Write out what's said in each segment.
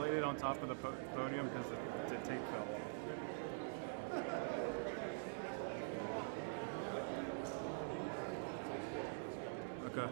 laid it on top of the podium because the tape fell off. Okay.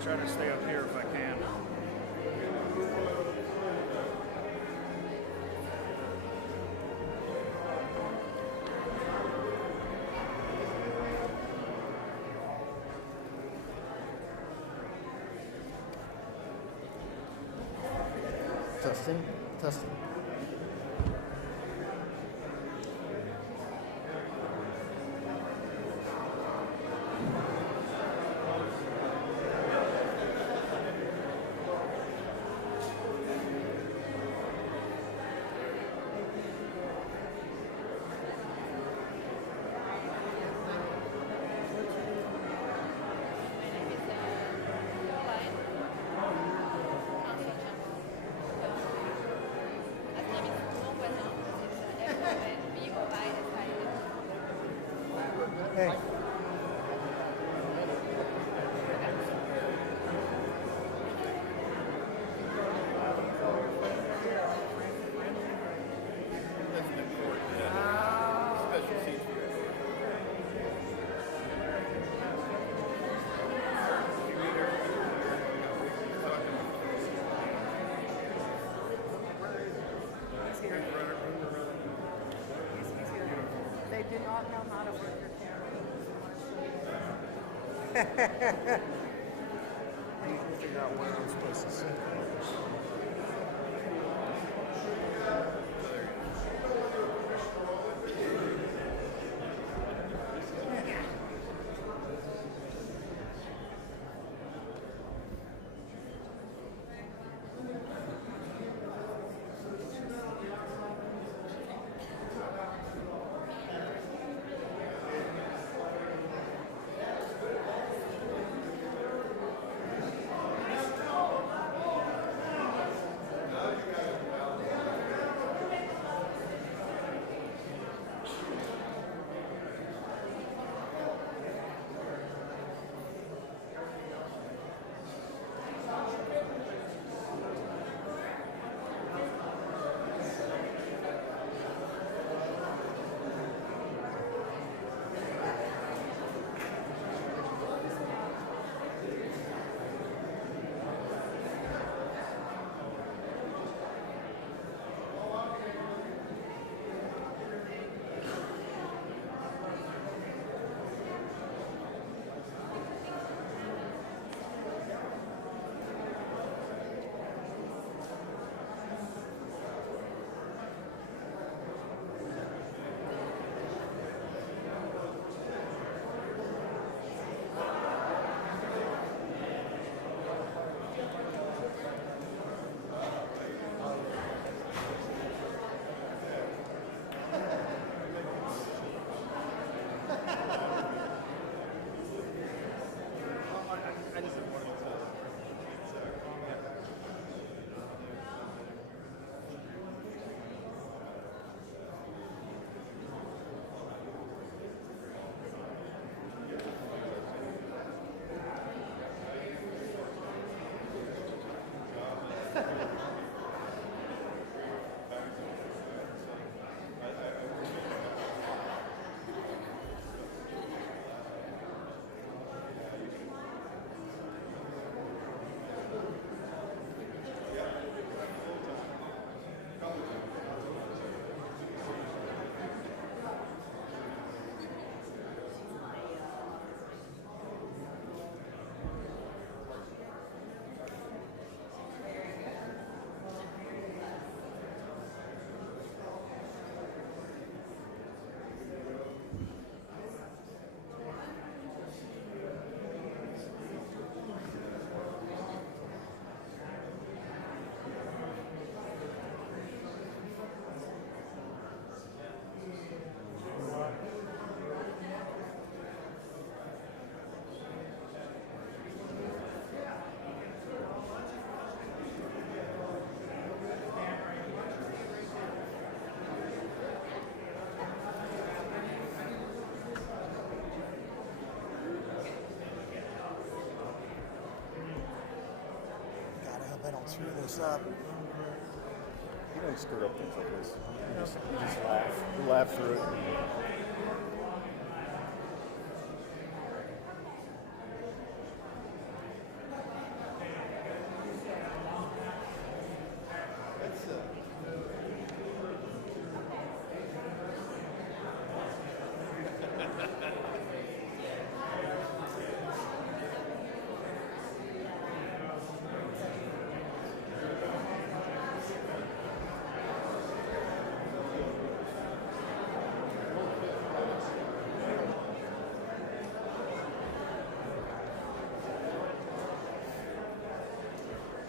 Try to stay up here if I can. Testing, testing. Hey. They do not know how to work your camera. I need to figure out where I'm supposed to sit. screw this up. You don't screw up things like this. You just laugh. You laugh through it.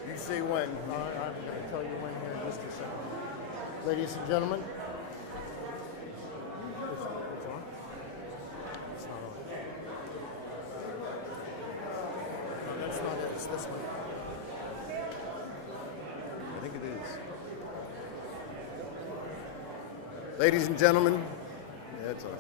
You see when? I'm going to tell you when here in just a second. Ladies and gentlemen. It's on? It's not on. No, that's not it. It's this one. I think it is. Ladies and gentlemen, yeah, it's on.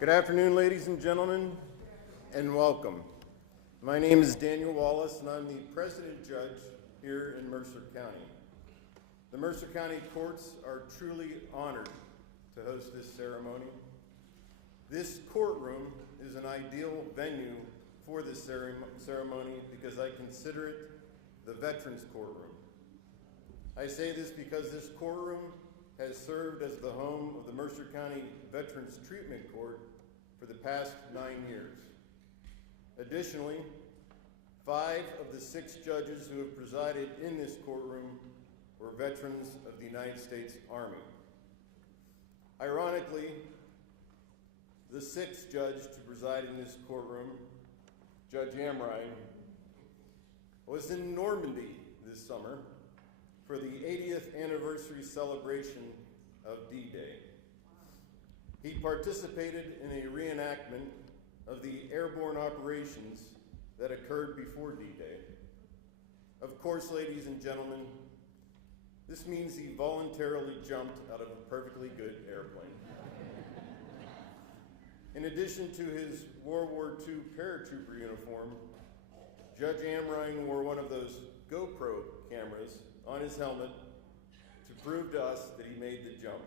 Good afternoon, ladies and gentlemen, and welcome. My name is Daniel Wallace, and I'm the President Judge here in Mercer County. The Mercer County Courts are truly honored to host this ceremony. This courtroom is an ideal venue for this ceremony because I consider it the Veterans Courtroom. I say this because this courtroom has served as the home of the Mercer County Veterans Treatment Court for the past 9 years. Additionally, 5 of the 6 judges who have presided in this courtroom were veterans of the United States Army. Ironically, the 6th judge to preside in this courtroom, Judge Amrine, was in Normandy this summer for the 80th anniversary celebration of D-Day. He participated in a reenactment of the airborne operations that occurred before D-Day. Of course, ladies and gentlemen, this means he voluntarily jumped out of a perfectly good airplane. In addition to his World War II paratrooper uniform, Judge Amrine wore one of those GoPro cameras on his helmet to prove to us that he made the jump.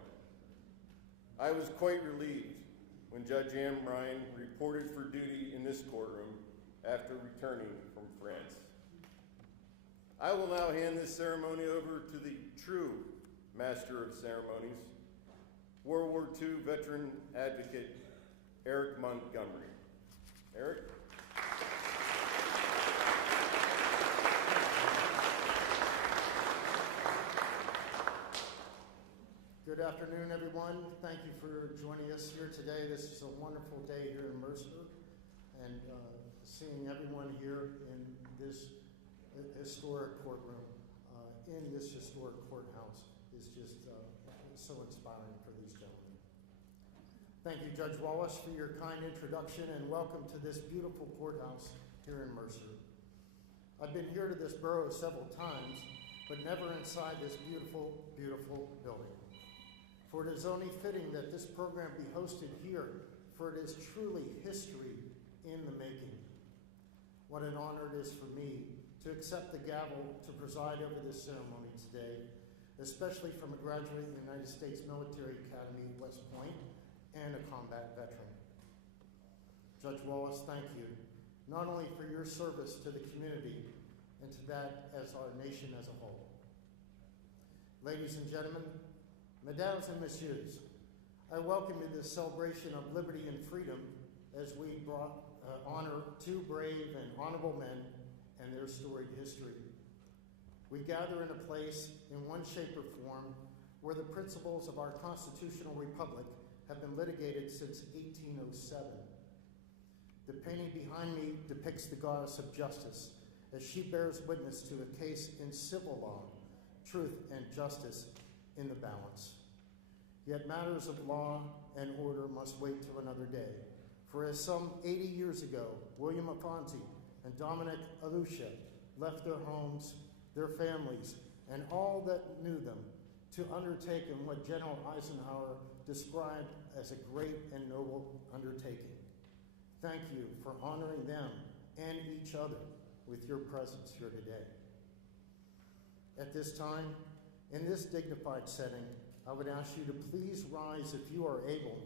I was quite relieved when Judge Amrine reported for duty in this courtroom after returning from France. I will now hand this ceremony over to the true master of ceremonies, World War II veteran advocate, Eric Montgomery. Eric? Good afternoon, everyone. Thank you for joining us here today. This is a wonderful day here in Mercer, and seeing everyone here in this historic courtroom, in this historic courthouse, is just so inspiring for these gentlemen. Thank you, Judge Wallace, for your kind introduction, and welcome to this beautiful courthouse here in Mercer. I've been here to this borough several times, but never inside this beautiful, beautiful building. For it is only fitting that this program be hosted here, for it is truly history in the making. What an honor it is for me to accept the gavel to preside over this ceremony today, especially from a graduate of the United States Military Academy, West Point, and a combat veteran. Judge Wallace, thank you, not only for your service to the community and to that as our nation as a whole. Ladies and gentlemen, Mesdames and Messieurs, I welcome you to this celebration of liberty and freedom as we brought honor 2 brave and honorable men and their storied history. We gather in a place, in one shape or form, where the principles of our constitutional republic have been litigated since 1807. The painting behind me depicts the goddess of justice as she bears witness to a case in civil law, truth and justice in the balance. Yet matters of law and order must wait till another day, For as some 80 years ago, William Alfonsi and Dominick Aluisia left their homes, their families, and all that knew them to undertake in what General Eisenhower described as a great and noble undertaking. Thank you for honoring them and each other with your presence here today. At this time, in this dignified setting, I would ask you to please rise if you are able.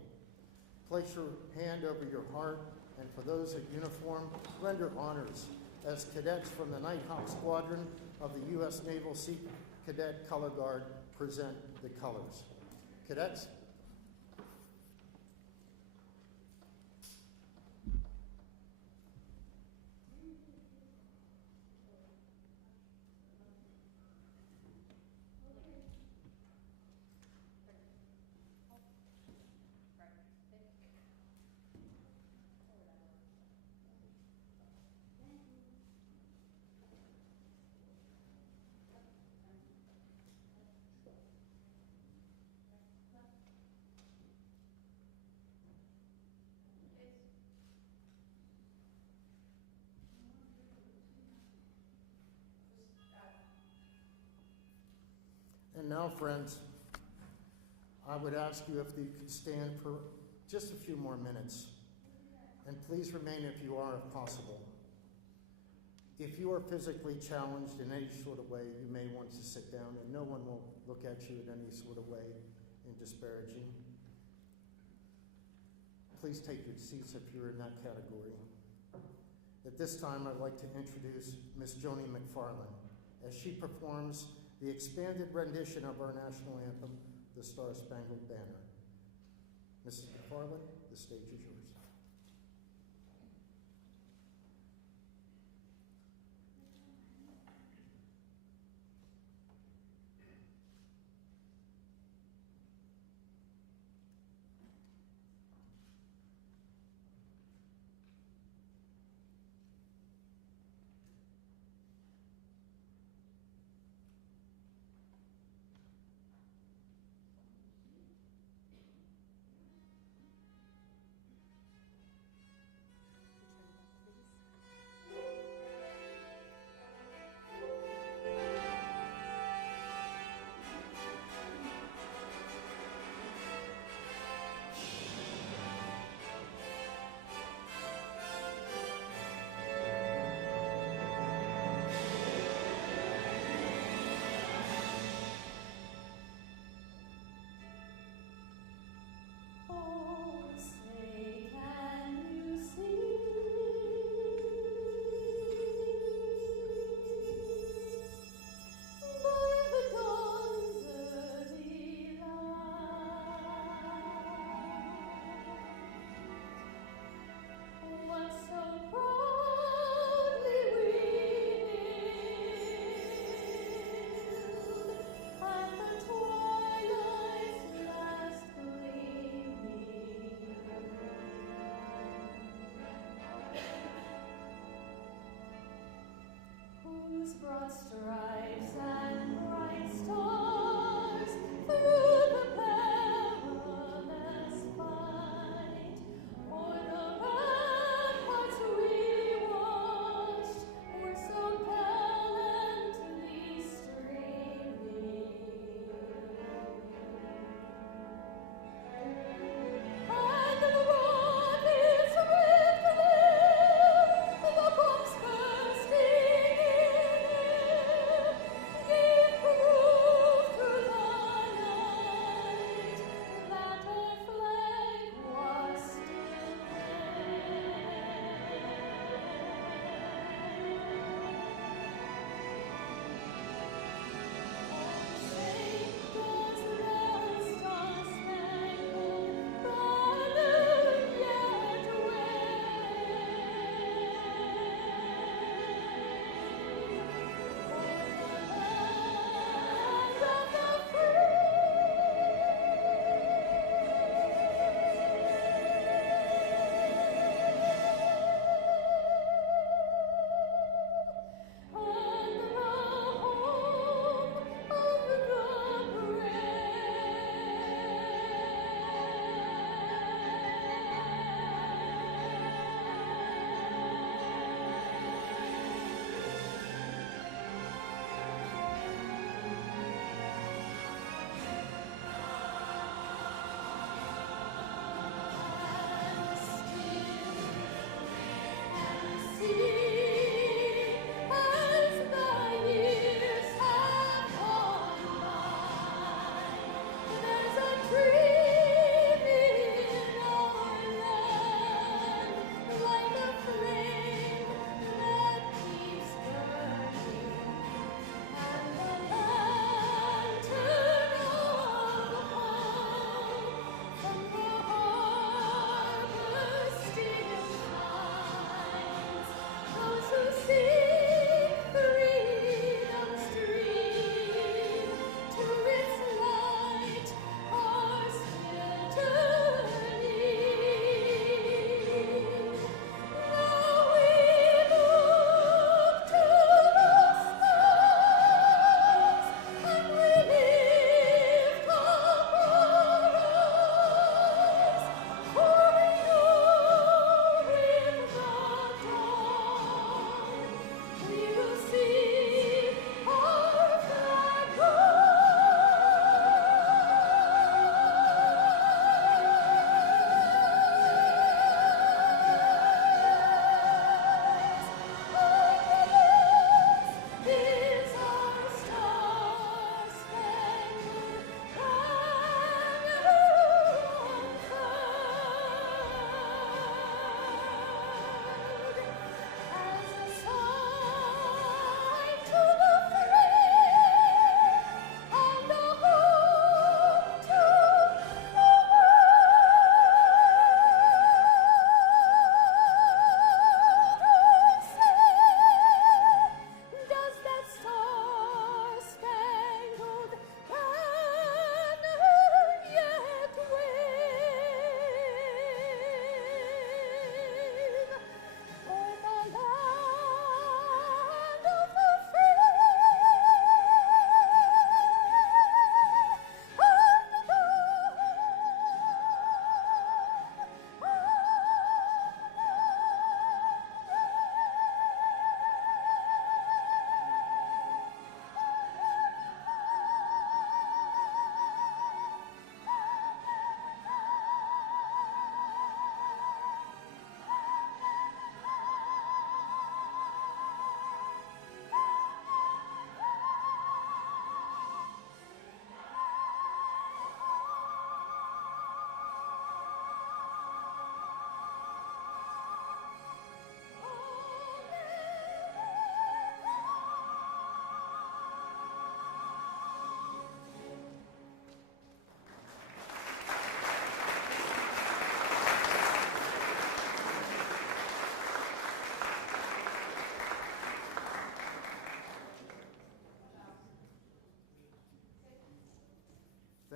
Place your hand over your heart, and for those in uniform, render honors as cadets from the Nighthawk Squadron of the U.S. Naval Sea Cadet Color Guard present the colors. Cadets. And now, friends, I would ask you if you could stand for just a few more minutes. And please remain if you are, if possible. If you are physically challenged in any sort of way, you may want to sit down, and no one will look at you in any sort of way in disparaging. Please take your seats if you're in that category. At this time, I'd like to introduce Miss Joni McFarland as she performs the expanded rendition of our national anthem, the Star-Spangled Banner. Mrs. McFarland, the stage is yours.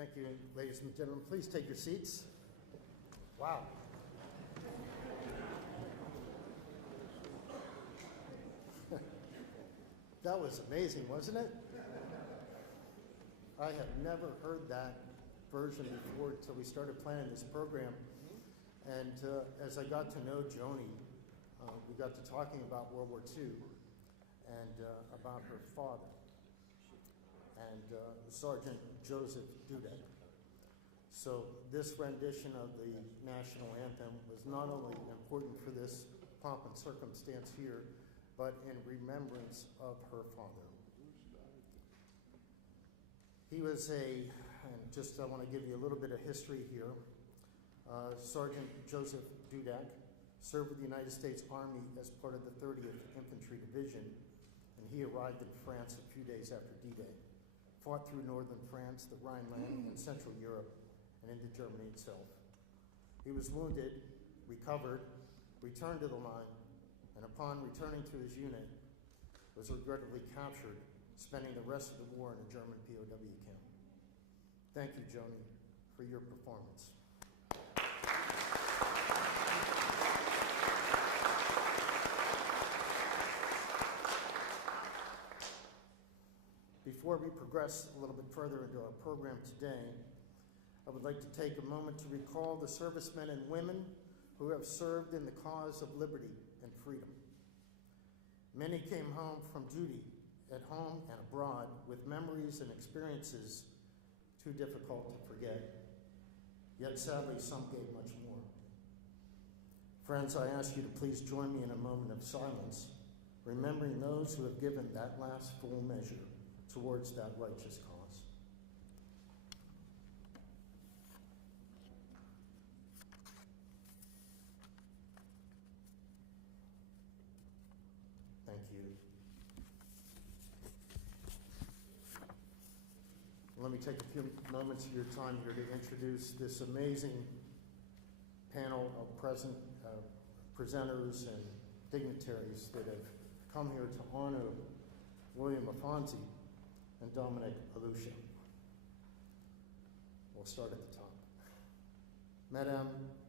Thank you, ladies and gentlemen. Please take your seats. Wow. That was amazing, wasn't it? I have never heard that version before until we started planning this program. And as I got to know Joni, we got to talking about World War II and about her father and Sergeant Joseph Dudek. So this rendition of the national anthem was not only important for this pomp and circumstance here, but in remembrance of her father. He was and just I want to give you a little bit of history here. Sergeant Joseph Dudek served with the United States Army as part of the 30th Infantry Division, and he arrived in France a few days after D-Day. Fought through northern France, the Rhineland, and Central Europe, and into Germany itself. He was wounded, recovered, returned to the line, and upon returning to his unit, was regrettably captured, spending the rest of the war in a German POW camp. Thank you, Joni, for your performance. Before we progress a little bit further into our program today, I would like to take a moment to recall the servicemen and women who have served in the cause of liberty and freedom. Many came home from duty at home and abroad with memories and experiences too difficult to forget. Yet sadly, some gave much more. Friends, I ask you to please join me in a moment of silence, remembering those who have given that last full measure towards that righteous cause. Thank you. Let me take a few moments of your time here to introduce this amazing panel of presenters and dignitaries that have come here to honor William Alfonsi and Dominick Aluisia. We'll start at the top. Madame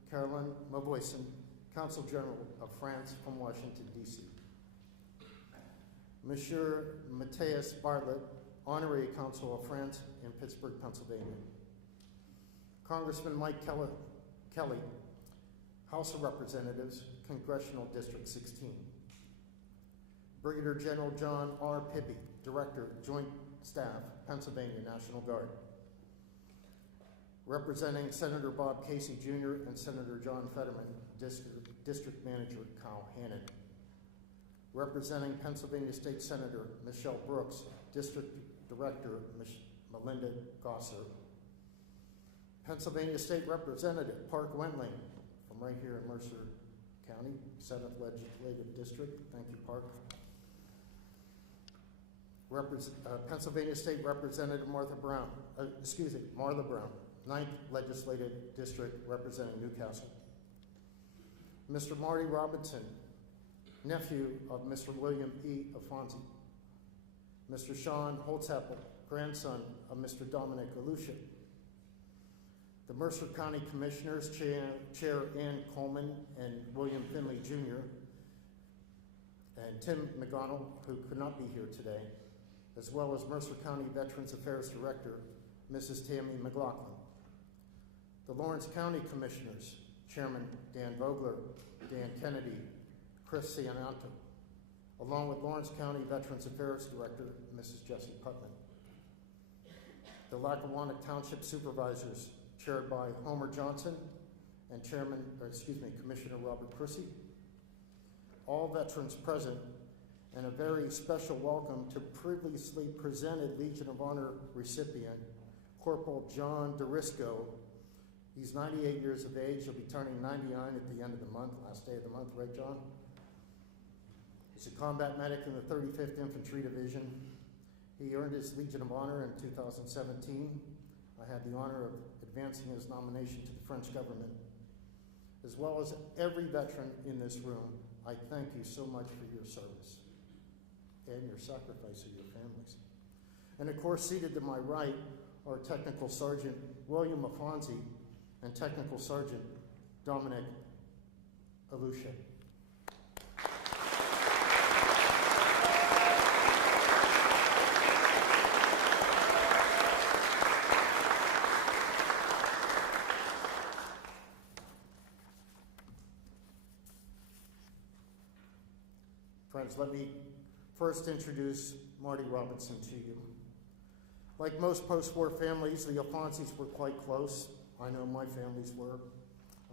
Caroline Monvoisin, Consul General of France from Washington, D.C. Monsieur Matthias Bartlett, Honorary Consul of France in Pittsburgh, Pennsylvania. Congressman Mike Kelly, House of Representatives, Congressional District 16. Brigadier General John R. Pippy, Director, Joint Staff, Pennsylvania National Guard. Representing Senator Bob Casey Jr. and Senator John Fetterman, District Manager Kyle Hannon. Representing Pennsylvania State Senator Michelle Brooks, District Director Melinda Gosser. Pennsylvania State Representative Park Wentling, from right here in Mercer County, 7th Legislative District. Thank you, Park. Pennsylvania State Representative Martha Brown, 9th Legislative District, representing Newcastle. Mr. Marty Robinson, nephew of Mr. William E. Alfonsi. Mr. Sean Holtzapfel, grandson of Mr. Dominick Aluisia. The Mercer County Commissioners, Chair Ann Coleman and William Finley Jr., and Tim McGonnell, who could not be here today, as well as Mercer County Veterans Affairs Director, Mrs. Tammy McLaughlin. The Lawrence County Commissioners, Chairman Dan Vogler, Dan Kennedy, Chris Ciananto, along with Lawrence County Veterans Affairs Director, Mrs. Jessie Putman. The Lackawanna Township Supervisors, chaired by Homer Johnson and Commissioner Robert Chrissy. All veterans present, and a very special welcome to previously presented Legion of Honor recipient, Corporal John DeRisco. He's 98 years of age. He'll be turning 99 at the end of the month, last day of the month, right, John? He's a combat medic in the 35th Infantry Division. He earned his Legion of Honor in 2017. I had the honor of advancing his nomination to the French government. As well as every veteran in this room, I thank you so much for your service and your sacrifice of your families. And of course, seated to my right are Technical Sergeant William Alfonsi and Technical Sergeant Dominick Aluisia. Friends, let me first introduce Marty Robinson to you. Like most post-war families, the Alfonsis were quite close. I know my families were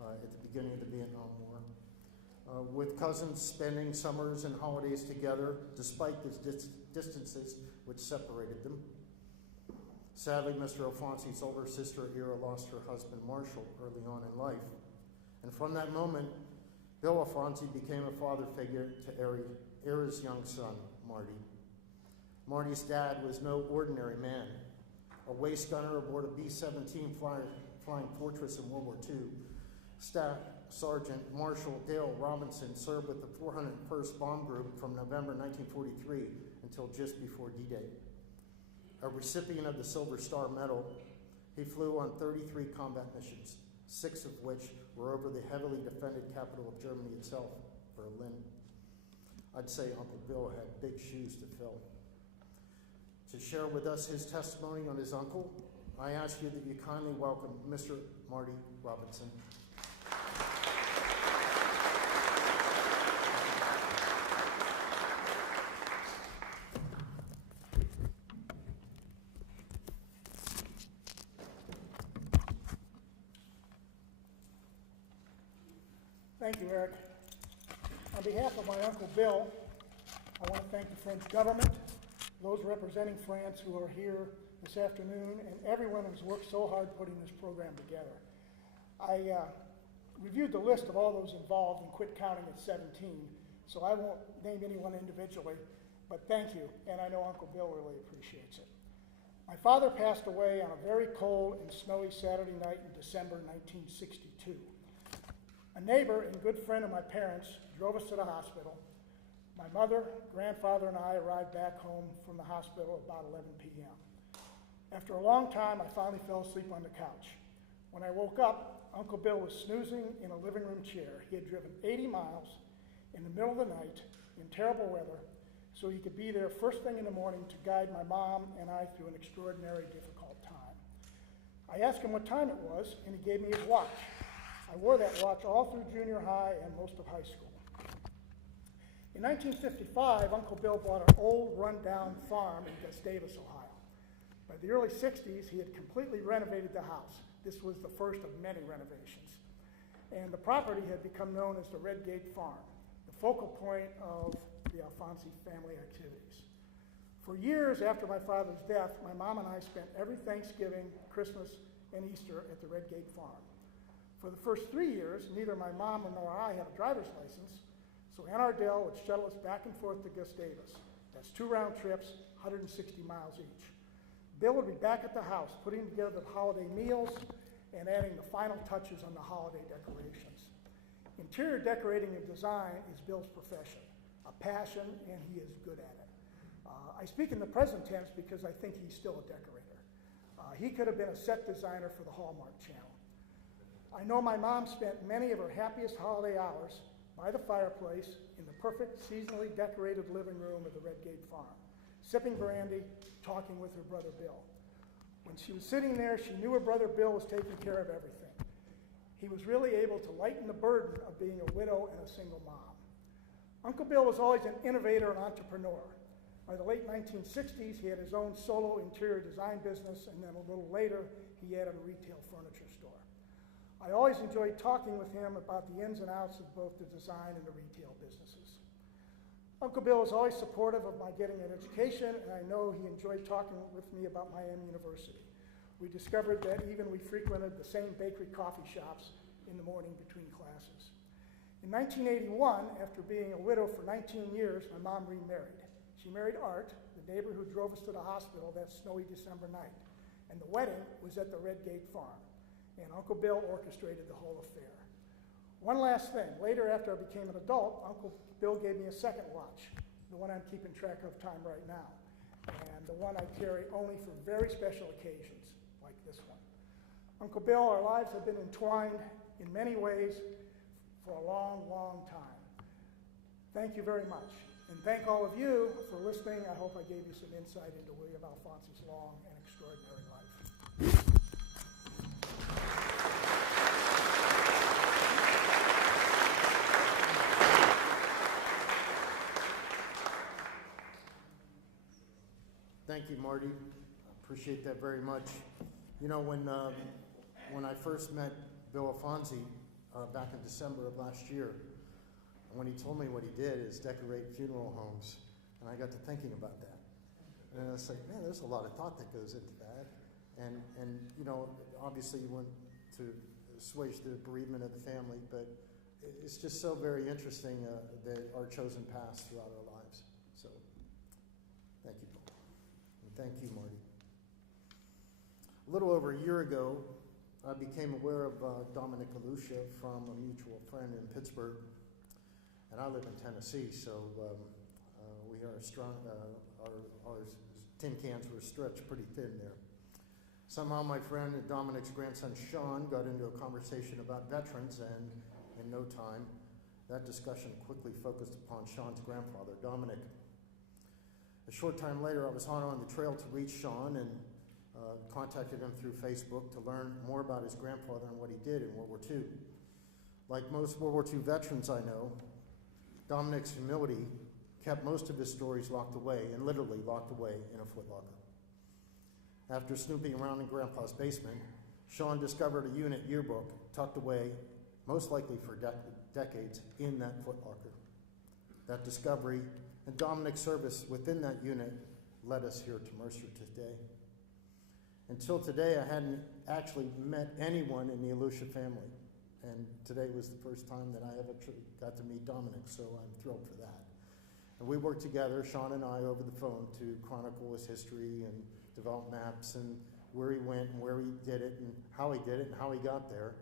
at the beginning of the Vietnam War. With cousins spending summers and holidays together, despite the distances which separated them. Sadly, Mr. Alfonsi's older sister, Ira, lost her husband, Marshall, early on in life. And from that moment, Bill Alfonsi became a father figure to Ira's young son, Marty. Marty's dad was no ordinary man. A waist gunner aboard a B-17 flying Fortress in World War II, Staff Sergeant Marshall Dale Robinson served with the 401st Bomb Group from November 1943 until just before D-Day. A recipient of the Silver Star Medal, he flew on 33 combat missions, 6 of which were over the heavily defended capital of Germany itself, Berlin. I'd say Uncle Bill had big shoes to fill. To share with us his testimony on his uncle, I ask you that you kindly welcome Mr. Marty Robinson. Thank you, Eric. On behalf of my Uncle Bill, I want to thank the French government, those representing France who are here this afternoon, and everyone who's worked so hard putting this program together. I reviewed the list of all those involved and quit counting at 17, so I won't name anyone individually, but thank you, and I know Uncle Bill really appreciates it. My father passed away on a very cold and snowy Saturday night in December 1962. A neighbor and good friend of my parents drove us to the hospital. My mother, grandfather, and I arrived back home from the hospital at about 11 p.m. After a long time, I finally fell asleep on the couch. When I woke up, Uncle Bill was snoozing in a living room chair. He had driven 80 miles in the middle of the night in terrible weather so he could be there first thing in the morning to guide my mom and I through an extraordinary difficult time. I asked him what time it was, and he gave me his watch. I wore that watch all through junior high and most of high school. In 1955, Uncle Bill bought an old, run-down farm in Gustavus, Ohio. By the early 60s, he had completely renovated the house. This was the first of many renovations. And the property had become known as the Red Gate Farm, the focal point of the Alfonsi family activities. For years after my father's death, my mom and I spent every Thanksgiving, Christmas, and Easter at the Red Gate Farm. For the first 3 years, neither my mom nor I had a driver's license, so Ann Ardell would shuttle us back and forth to Gustavus. That's 2 round trips, 160 miles each. Bill would be back at the house, putting together the holiday meals and adding the final touches on the holiday decorations. Interior decorating and design is Bill's profession, a passion, and he is good at it. I speak in the present tense because I think he's still a decorator. He could have been a set designer for the Hallmark Channel. I know my mom spent many of her happiest holiday hours by the fireplace in the perfect seasonally decorated living room of the Red Gate Farm, sipping brandy, talking with her brother Bill. When she was sitting there, she knew her brother Bill was taking care of everything. He was really able to lighten the burden of being a widow and a single mom. Uncle Bill was always an innovator and entrepreneur. By the late 1960s, he had his own solo interior design business, and then a little later, he added a retail furniture store. I always enjoyed talking with him about the ins and outs of both the design and the retail businesses. Uncle Bill was always supportive of my getting an education, and I know he enjoyed talking with me about Miami University. We discovered that even we frequented the same bakery coffee shops in the morning between classes. In 1981, after being a widow for 19 years, my mom remarried. She married Art, the neighbor who drove us to the hospital that snowy December night, and the wedding was at the Red Gate Farm. And Uncle Bill orchestrated the whole affair. One last thing, later after I became an adult, Uncle Bill gave me a second watch, the one I'm keeping track of time right now, and the one I carry only for very special occasions. this one. Uncle Bill, our lives have been entwined in many ways for a long, long time. Thank you very much. And thank all of you for listening. I hope I gave you some insight into William Alfonsi's long and extraordinary life. Thank you, Marty. I appreciate that very much. You know, when I first met Bill Alfonsi back in December of last year, when he told me what he did is decorate funeral homes, and I got to thinking about that. And I was like, man, there's a lot of thought that goes into that. And you know, obviously you want to assuage the bereavement of the family, but it's just so very interesting that our chosen paths throughout our lives. So, thank you, Bill. And thank you, Marty. A little over a year ago, I became aware of Dominick Aluisia from a mutual friend in Pittsburgh. And I live in Tennessee, so we are strong. Our tin cans were stretched pretty thin there. Somehow, my friend and Dominick's grandson Sean got into a conversation about veterans, and in no time, that discussion quickly focused upon Sean's grandfather, Dominick. A short time later, I was hot on the trail to reach Sean and contacted him through Facebook to learn more about his grandfather and what he did in World War II. Like most World War II veterans I know, Dominick's humility kept most of his stories locked away, and literally locked away in a footlocker. After snooping around in Grandpa's basement, Sean discovered a unit yearbook tucked away, most likely for decades, in that footlocker. That discovery and Dominick's service within that unit led us here to Mercer today. Until today, I hadn't actually met anyone in the Aluisia family. And today was the first time that I ever got to meet Dominick, so I'm thrilled for that. And we worked together, Sean and I, over the phone to chronicle his history and develop maps and where he went and where he did it and how he did it and how he got there.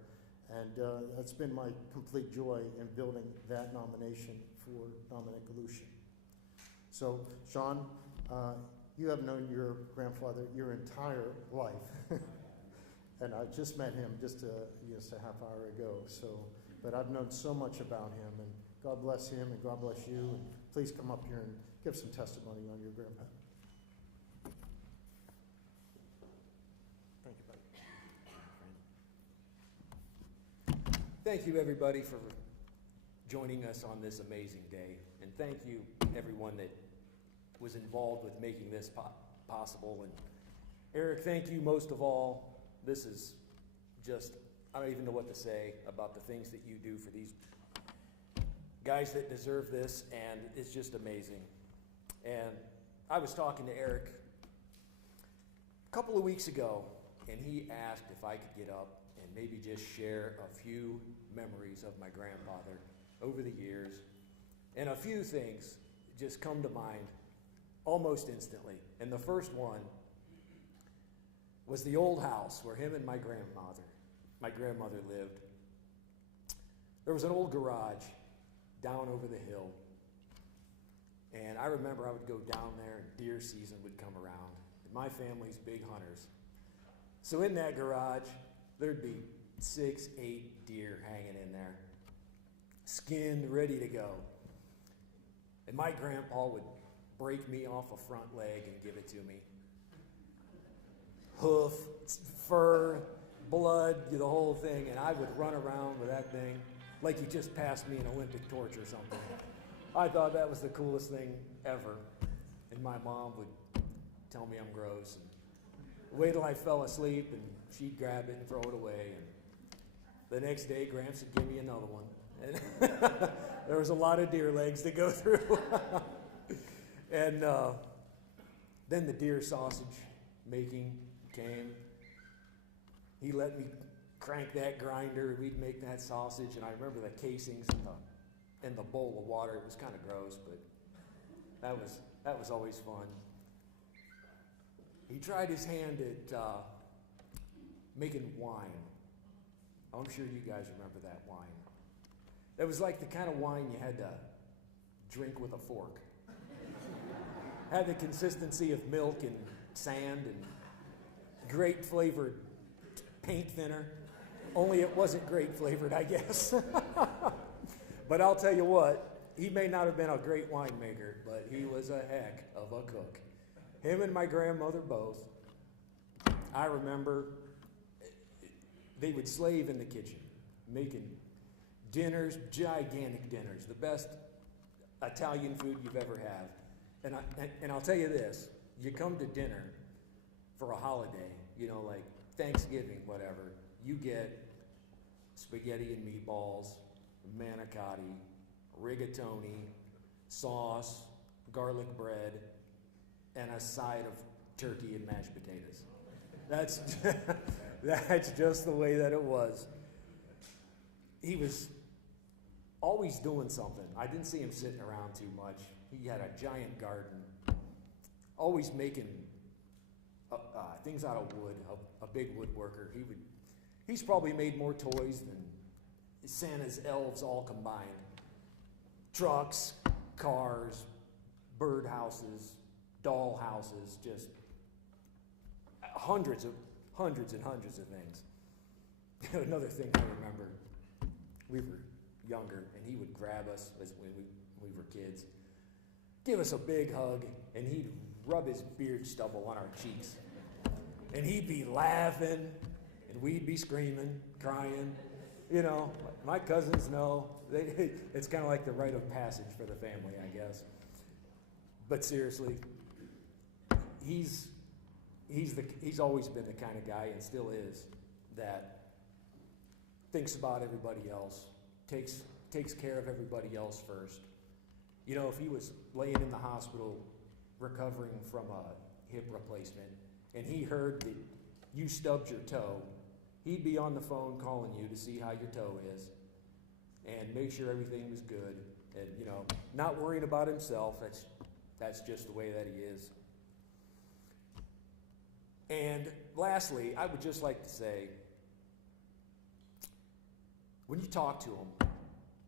And that's been my complete joy in building that nomination for Dominick Aluisia. So, Sean, you have known your grandfather your entire life. And I just met him just a half hour ago. So, but I've known so much about him, and God bless him, and God bless you. And please come up here and give some testimony on your grandpa. Thank you, buddy. Thank you, everybody, for joining us on this amazing day, and thank you, everyone that was involved with making this possible. And Eric, thank you most of all. This is just, I don't even know what to say about the things that you do for these guys that deserve this, and it's just amazing. And I was talking to Eric a couple of weeks ago, and he asked if I could get up and maybe just share a few memories of my grandfather over the years. And a few things just come to mind almost instantly. And the first one was the old house where him and my grandmother lived. There was an old garage down over the hill. And I remember I would go down there and deer season would come around. And my family's big hunters. So in that garage, there'd be 6, 8 deer hanging in there, skinned, ready to go. And my grandpa would break me off a front leg and give it to me. Hoof, fur, blood, the whole thing, and I would run around with that thing like he just passed me an Olympic torch or something. I thought that was the coolest thing ever, and my mom would tell me I'm gross, and wait till I fell asleep, and she'd grab it and throw it away, and the next day, Gramps would give me another one. And there was a lot of deer legs to go through. And then the deer sausage making came. He let me crank that grinder. We'd make that sausage, and I remember the casings in the bowl of water. It was kind of gross, but that was always fun. He tried his hand at making wine. I'm sure you guys remember that wine. It was like the kind of wine you had to drink with a fork. Had the consistency of milk and sand and great flavored paint thinner, only it wasn't grape flavored, I guess. But I'll tell you what, he may not have been a great winemaker, but he was a heck of a cook. Him and my grandmother both. I remember they would slave in the kitchen, making dinners, gigantic dinners, the best Italian food you've ever had. And I'll tell you this, you come to dinner for a holiday, you know, like Thanksgiving, whatever, you get spaghetti and meatballs, manicotti, rigatoni, sauce, garlic bread, and a side of turkey and mashed potatoes. That's just the way that it was. He was always doing something. I didn't see him sitting around too much. He had a giant garden, always making things out of wood, a big woodworker. He's probably made more toys than Santa's elves all combined. Trucks, cars, bird houses, doll houses, just hundreds and hundreds of things. Another thing I remember, we were younger, and he would grab us as when we were kids, give us a big hug, and he'd rub his beard stubble on our cheeks. And he'd be laughing, and we'd be screaming, crying. You know, my cousins know. It's kind of like the rite of passage for the family, I guess. But seriously, he's always been the kind of guy, and still is, that thinks about everybody else, takes care of everybody else first. You know, if he was laying in the hospital recovering from a hip replacement, and he heard that you stubbed your toe, he'd be on the phone calling you to see how your toe is and make sure everything was good, and, you know, not worrying about himself. That's just the way that he is. And lastly, I would just like to say, when you talk to him,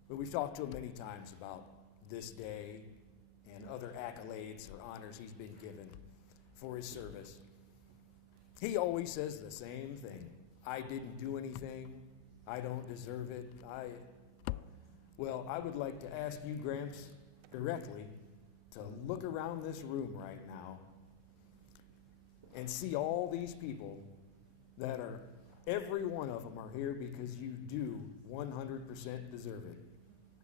we've talked to him many times about this day and other accolades or honors he's been given for his service, he always says the same thing. I didn't do anything. I don't deserve it. Well, I would like to ask you, Gramps, directly to look around this room right now and see all these people that are, every one of them are here because you do 100% deserve it.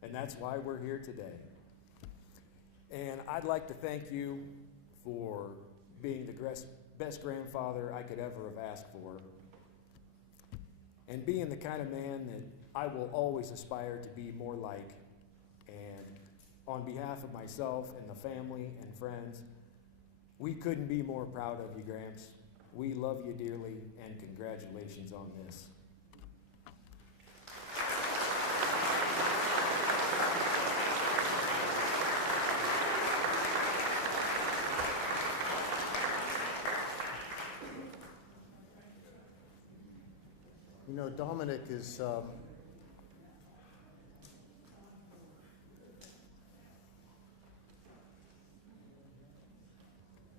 And that's why we're here today. And I'd like to thank you for being the best grandfather I could ever have asked for, and being the kind of man that I will always aspire to be more like. And on behalf of myself and the family and friends, we couldn't be more proud of you, Gramps. We love you dearly, and congratulations on this. You know, Dominick is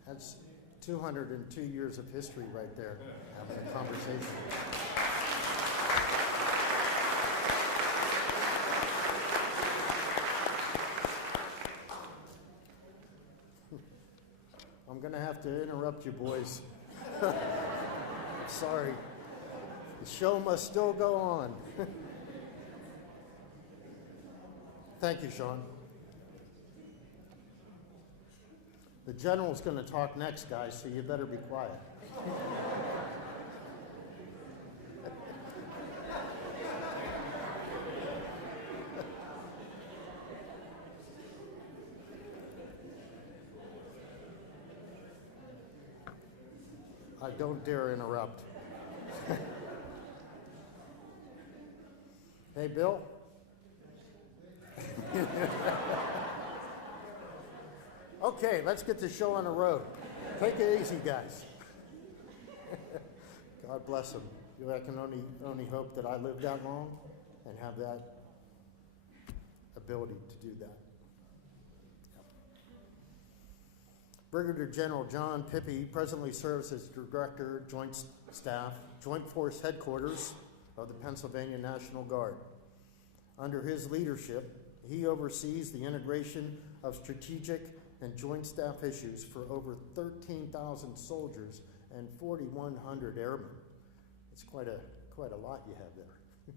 that's 202 years of history right there, having a conversation. I'm going to have to interrupt you, boys. Sorry. The show must still go on. Thank you, Sean. The general's going to talk next, guys, so you better be quiet. I don't dare interrupt. Hey, Bill? Okay, let's get the show on the road. Take it easy, guys. God bless him. I can only hope that I live that long and have that ability to do that. Brigadier General John Pippy presently serves as Director, Joint Staff, Joint Force Headquarters of the Pennsylvania National Guard. Under his leadership, he oversees the integration of strategic and joint staff issues for over 13,000 soldiers and 4,100 airmen. It's quite a lot you have there.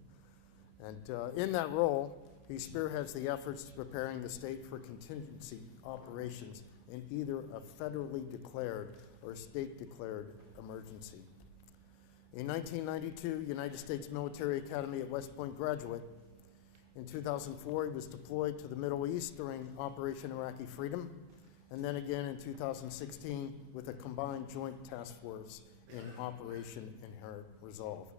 And in that role, he spearheads the efforts to preparing the state for contingency operations in either a federally declared or state-declared emergency. A 1992 United States Military Academy at West Point graduate, in 2004 he was deployed to the Middle East during Operation Iraqi Freedom, and then again in 2016 with a combined joint task force in Operation Inherent Resolve.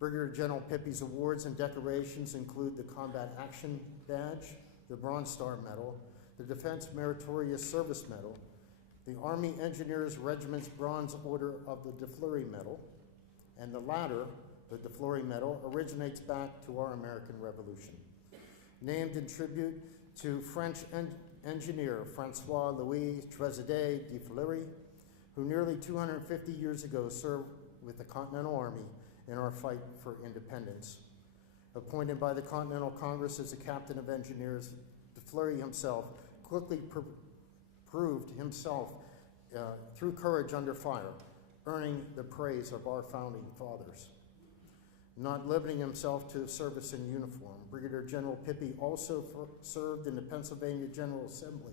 Brigadier General Pippy's awards and decorations include the Combat Action Badge, the Bronze Star Medal, the Defense Meritorious Service Medal, the Army Engineers Regiment's Bronze Order of the De Fleury Medal, and the latter, the De Fleury Medal, originates back to our American Revolution. Named in tribute to French engineer Francois Louis Trezadé de Fleury, who nearly 250 years ago served with the Continental Army in our fight for independence. Appointed by the Continental Congress as a captain of engineers, de Fleury himself quickly proved himself through courage under fire, earning the praise of our founding fathers. Not limiting himself to service in uniform, Brigadier General Pippy also served in the Pennsylvania General Assembly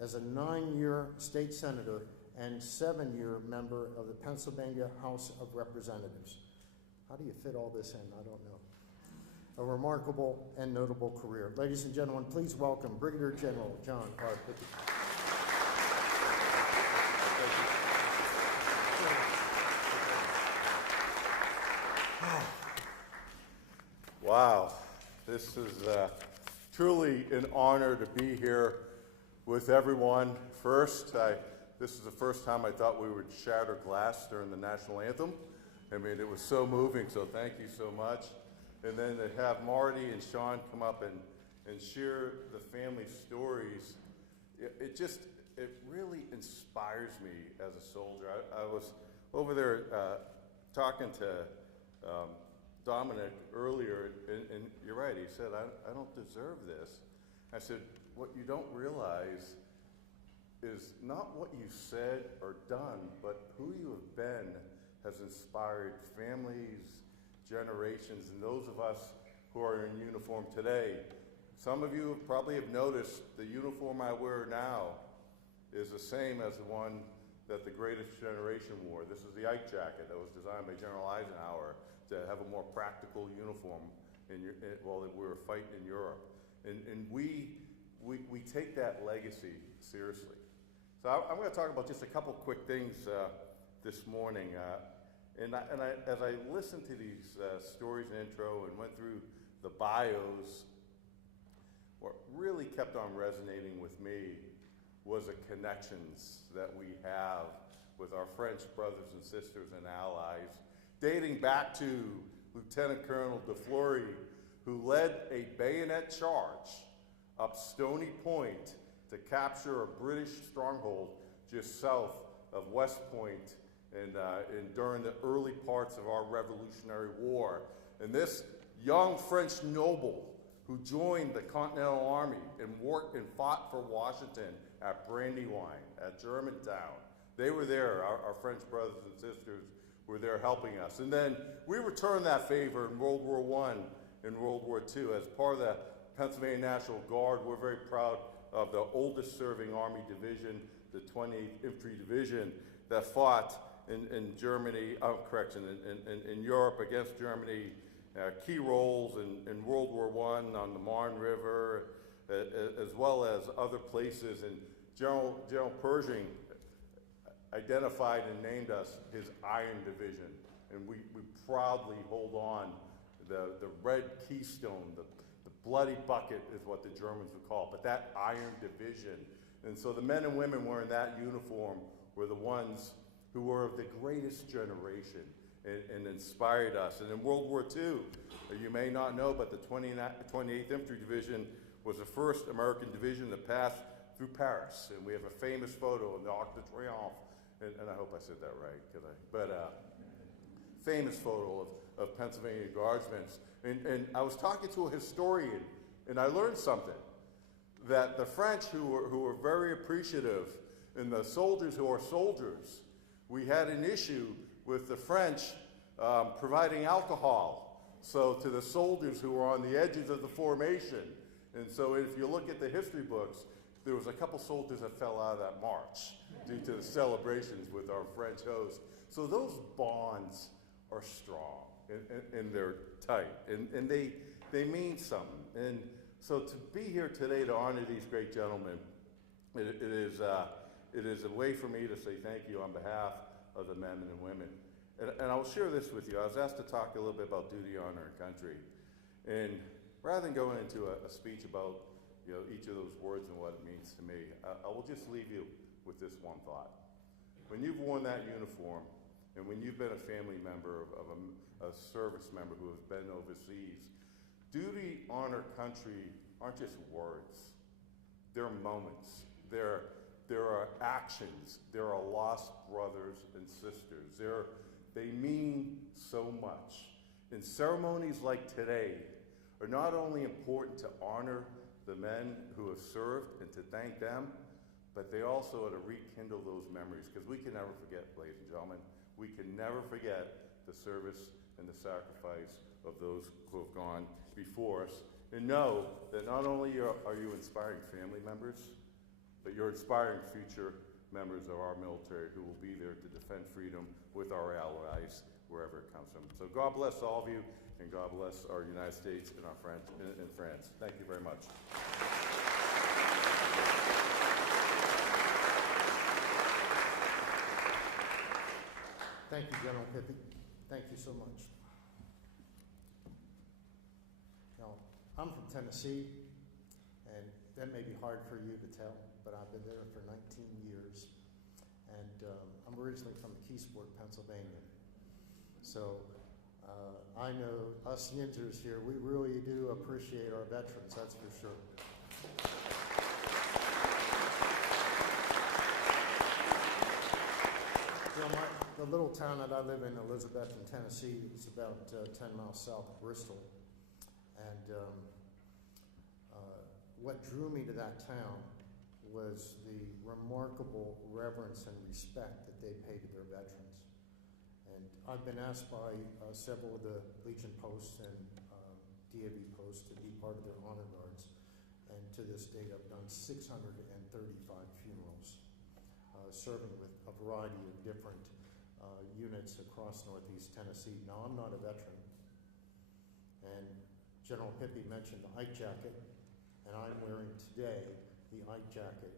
as a 9-year state senator and 7-year member of the Pennsylvania House of Representatives. How do you fit all this in? I don't know. A remarkable and notable career. Ladies and gentlemen, please welcome Brigadier General John R. Pippy. Wow, this is truly an honor to be here with everyone. First, this is the first time I thought we would shatter glass during the national anthem. I mean, it was so moving, so thank you so much. And then to have Marty and Sean come up and share the family stories, it really inspires me as a soldier. I was over there talking to Dominick earlier, and you're right, he said, I don't deserve this. I said, what you don't realize is not what you've said or done, but who you have been has inspired families, generations, and those of us who are in uniform today. Some of you probably have noticed the uniform I wear now is the same as the one that the greatest generation wore. This is the Ike jacket that was designed by General Eisenhower to have a more practical uniform while we were fighting in Europe. And we take that legacy seriously. So I'm going to talk about just a couple quick things this morning. As I listened to these stories and intro and went through the bios, what really kept on resonating with me was the connections that we have with our French brothers and sisters and allies, dating back to Lieutenant Colonel de Fleury, who led a bayonet charge up Stony Point to capture a British stronghold just south of West Point and during the early parts of our Revolutionary War. And this young French noble who joined the Continental Army and worked and fought for Washington at Brandywine, at Germantown. They were there, our French brothers and sisters were there helping us. And then we returned that favor in World War I and World War II. As part of the Pennsylvania National Guard, we're very proud of the oldest serving Army division, the 28th Infantry Division, that fought in Germany, in Europe against Germany, key roles in World War I on the Marne River, as well as other places. And General Pershing identified and named us his Iron Division. And we proudly hold on the red keystone, the bloody bucket is what the Germans would call it, but that Iron Division. And so the men and women wearing that uniform were the ones who were of the greatest generation and inspired us. And in World War II, you may not know, but the 28th Infantry Division was the first American division to pass through Paris, and we have a famous photo in the Arc de Triomphe, and I hope I said that right, famous photo of Pennsylvania Guardsmen. And I was talking to a historian, and I learned something, that the French, who were very appreciative, and the soldiers who are soldiers, we had an issue with the French providing alcohol, so to the soldiers who were on the edges of the formation. And so if you look at the history books, there was a couple soldiers that fell out of that march due to the celebrations with our French host. So those bonds are strong and they're tight, and they mean something. And so to be here today to honor these great gentlemen, it is a way for me to say thank you on behalf of the men and women. And I'll share this with you. I was asked to talk a little bit about duty, honor, and country. And rather than going into a speech about each of those words and what it means to me, I will just leave you with this one thought. When you've worn that uniform, and when you've been a family member of a service member who has been overseas, duty, honor, country aren't just words. They're moments. There are actions. There are lost brothers and sisters. They mean so much. And ceremonies like today are not only important to honor the men who have served and to thank them, but they also are to rekindle those memories, because we can never forget, ladies and gentlemen, we can never forget the service and the sacrifice of those who have gone before us. And know that not only are you inspiring family members, but you're inspiring future members of our military who will be there to defend freedom with our allies wherever it comes from. So God bless all of you, and God bless our United States and our friends in France. Thank you very much. Thank you, General Pippy. Thank you so much. Now, I'm from Tennessee, and that may be hard for you to tell, but I've been there for 19 years. And I'm originally from Keysport, Pennsylvania. So I know us Yinzers here, we really do appreciate our veterans, that's for sure. The little town that I live in, Elizabethton, Tennessee, is about 10 miles south of Bristol. And what drew me to that town was the remarkable reverence and respect that they pay to their veterans. And I've been asked by several of the Legion posts and DAV posts to be part of their honor guards. And to this date, I've done 635 funerals, serving with a variety of different units across Northeast Tennessee. Now, I'm not a veteran, and General Pippy mentioned the Ike jacket, and I'm wearing today the Ike jacket,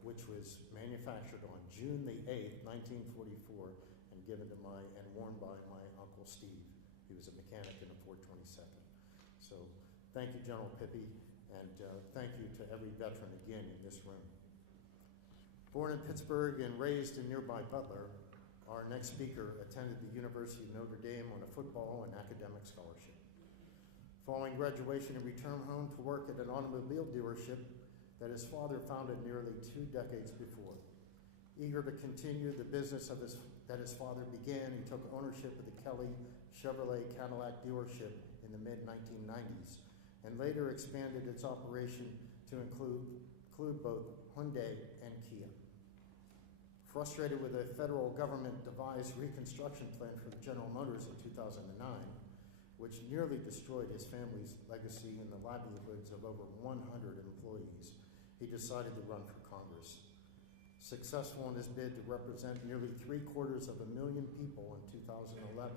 which was manufactured on June the 8th, 1944, and given to and worn by my Uncle Steve. He was a mechanic in a 422nd. So thank you, General Pippy, and thank you to every veteran again in this room. Born in Pittsburgh and raised in nearby Butler, our next speaker attended the University of Notre Dame on a football and academic scholarship. Following graduation, he returned home to work at an automobile dealership that his father founded nearly 2 decades before. Eager to continue the business that his father began, he took ownership of the Kelly Chevrolet Cadillac dealership in the mid-1990s, and later expanded its operation to include both Hyundai and Kia. Frustrated with a federal government-devised reconstruction plan for General Motors in 2009, which nearly destroyed his family's legacy and the livelihoods of over 100 employees, he decided to run for Congress. Successful in his bid to represent nearly 3/4 million people in 2011,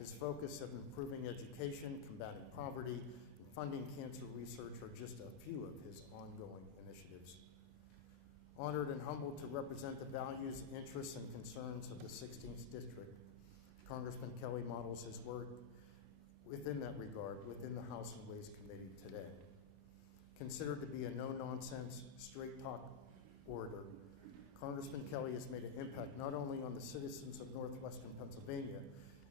his focus of improving education, combating poverty, and funding cancer research are just a few of his ongoing initiatives. Honored and humbled to represent the values, interests, and concerns of the 16th District, Congressman Kelly models his work within that regard within the House and Ways Committee today. Considered to be a no-nonsense, straight-talk orator, Congressman Kelly has made an impact not only on the citizens of northwestern Pennsylvania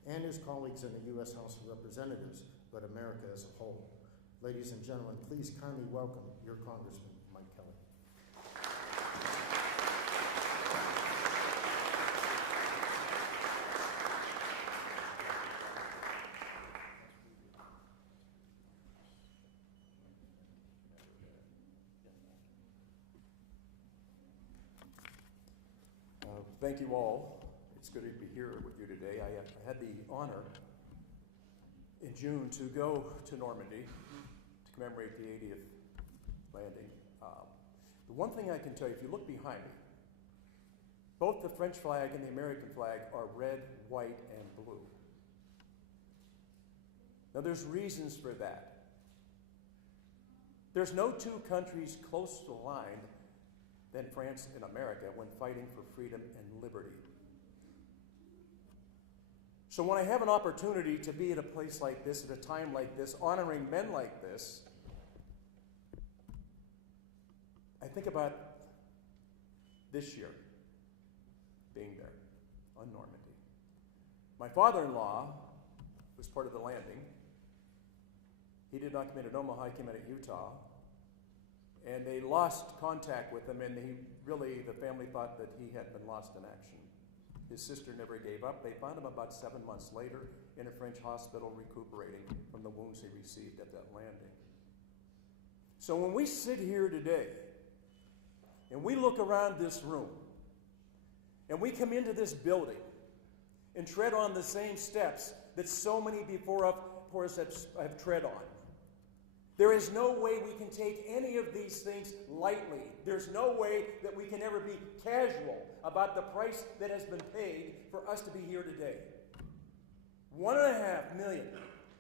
and his colleagues in the U.S. House of Representatives, but America as a whole. Ladies and gentlemen, please kindly welcome your Congressman, Mike Kelly. Thank you all. It's good to be here with you today. I had the honor in June to go to Normandy to commemorate the 80th landing. The one thing I can tell you, if you look behind me, both the French flag and the American flag are red, white, and blue. Now there's reasons for that. There's no two countries close aligned than France and America when fighting for freedom and liberty. So when I have an opportunity to be at a place like this, at a time like this, honoring men like this, I think about this year being there on Normandy. My father-in-law was part of the landing. He did not come in at Omaha, he came in at Utah. And they lost contact with him, and the family thought that he had been lost in action. His sister never gave up. They found him about 7 months later in a French hospital recuperating from the wounds he received at that landing. So when we sit here today, and we look around this room, and we come into this building and tread on the same steps that so many before us have tread on, there is no way we can take any of these things lightly. There's no way that we can ever be casual about the price that has been paid for us to be here today. 1.5 million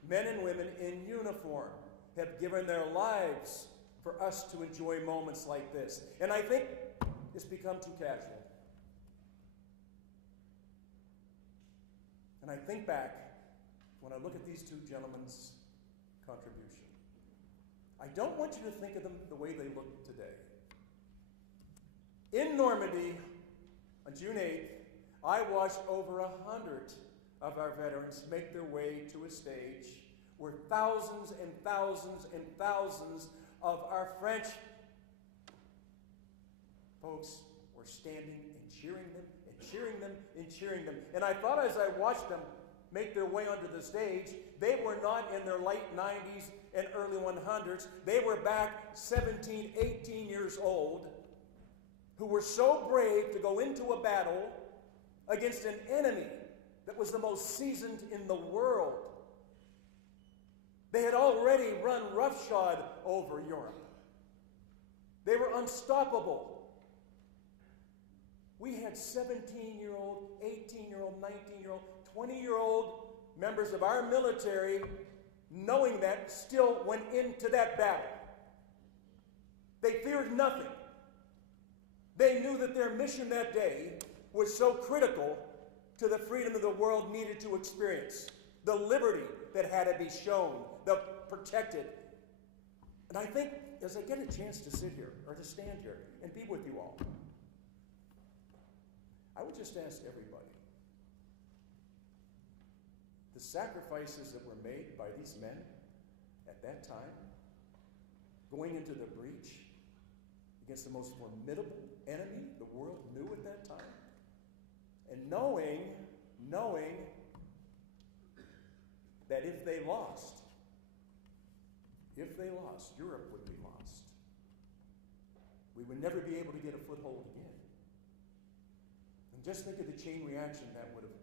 men and women in uniform have given their lives for us to enjoy moments like this. And I think it's become too casual. And I think back when I look at these two gentlemen's contribution. I don't want you to think of them the way they look today. In Normandy, on June 8th, I watched over 100 of our veterans make their way to a stage where thousands and thousands and thousands of our French folks were standing and cheering them and cheering them and cheering them. And I thought as I watched them make their way onto the stage, they were not in their late 90s and early 100s. They were back 17, 18 years old, who were so brave to go into a battle against an enemy that was the most seasoned in the world. They had already run roughshod over Europe. They were unstoppable. We had 17-year-old, 18-year-old, 19-year-old, 20-year-old members of our military, knowing that, still went into that battle. They feared nothing. They knew that their mission that day was so critical to the freedom of the world needed to experience, the liberty that had to be shown, the protected. And I think as I get a chance to sit here, or to stand here, and be with you all, I would just ask everybody, the sacrifices that were made by these men at that time, going into the breach against the most formidable enemy the world knew at that time, and knowing that if they lost, Europe would be lost. We would never be able to get a foothold again. And just think of the chain reaction that would have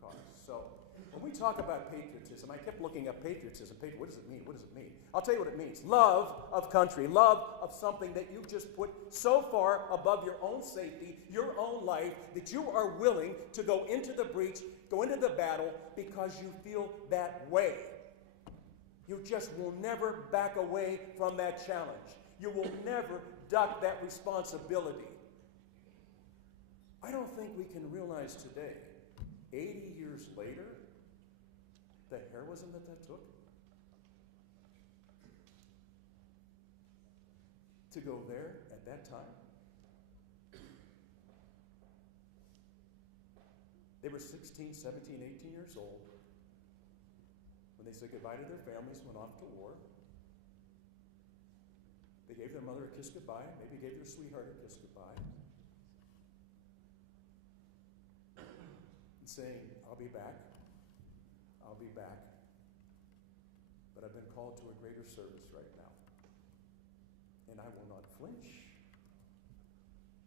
caused. So, when we talk about patriotism, I kept looking up patriotism. What does it mean? What does it mean? I'll tell you what it means. Love of country, love of something that you just put so far above your own safety, your own life, that you are willing to go into the breach, go into the battle because you feel that way. You just will never back away from that challenge. You will never duck that responsibility. I don't think we can realize today, 80 years later, the heroism that took to go there at that time. They were 16, 17, 18 years old when they said goodbye to their families, went off to war. They gave their mother a kiss goodbye, maybe gave their sweetheart a kiss goodbye, and saying, I'll be back. I'll be back. But I've been called to a greater service right now. And I will not flinch.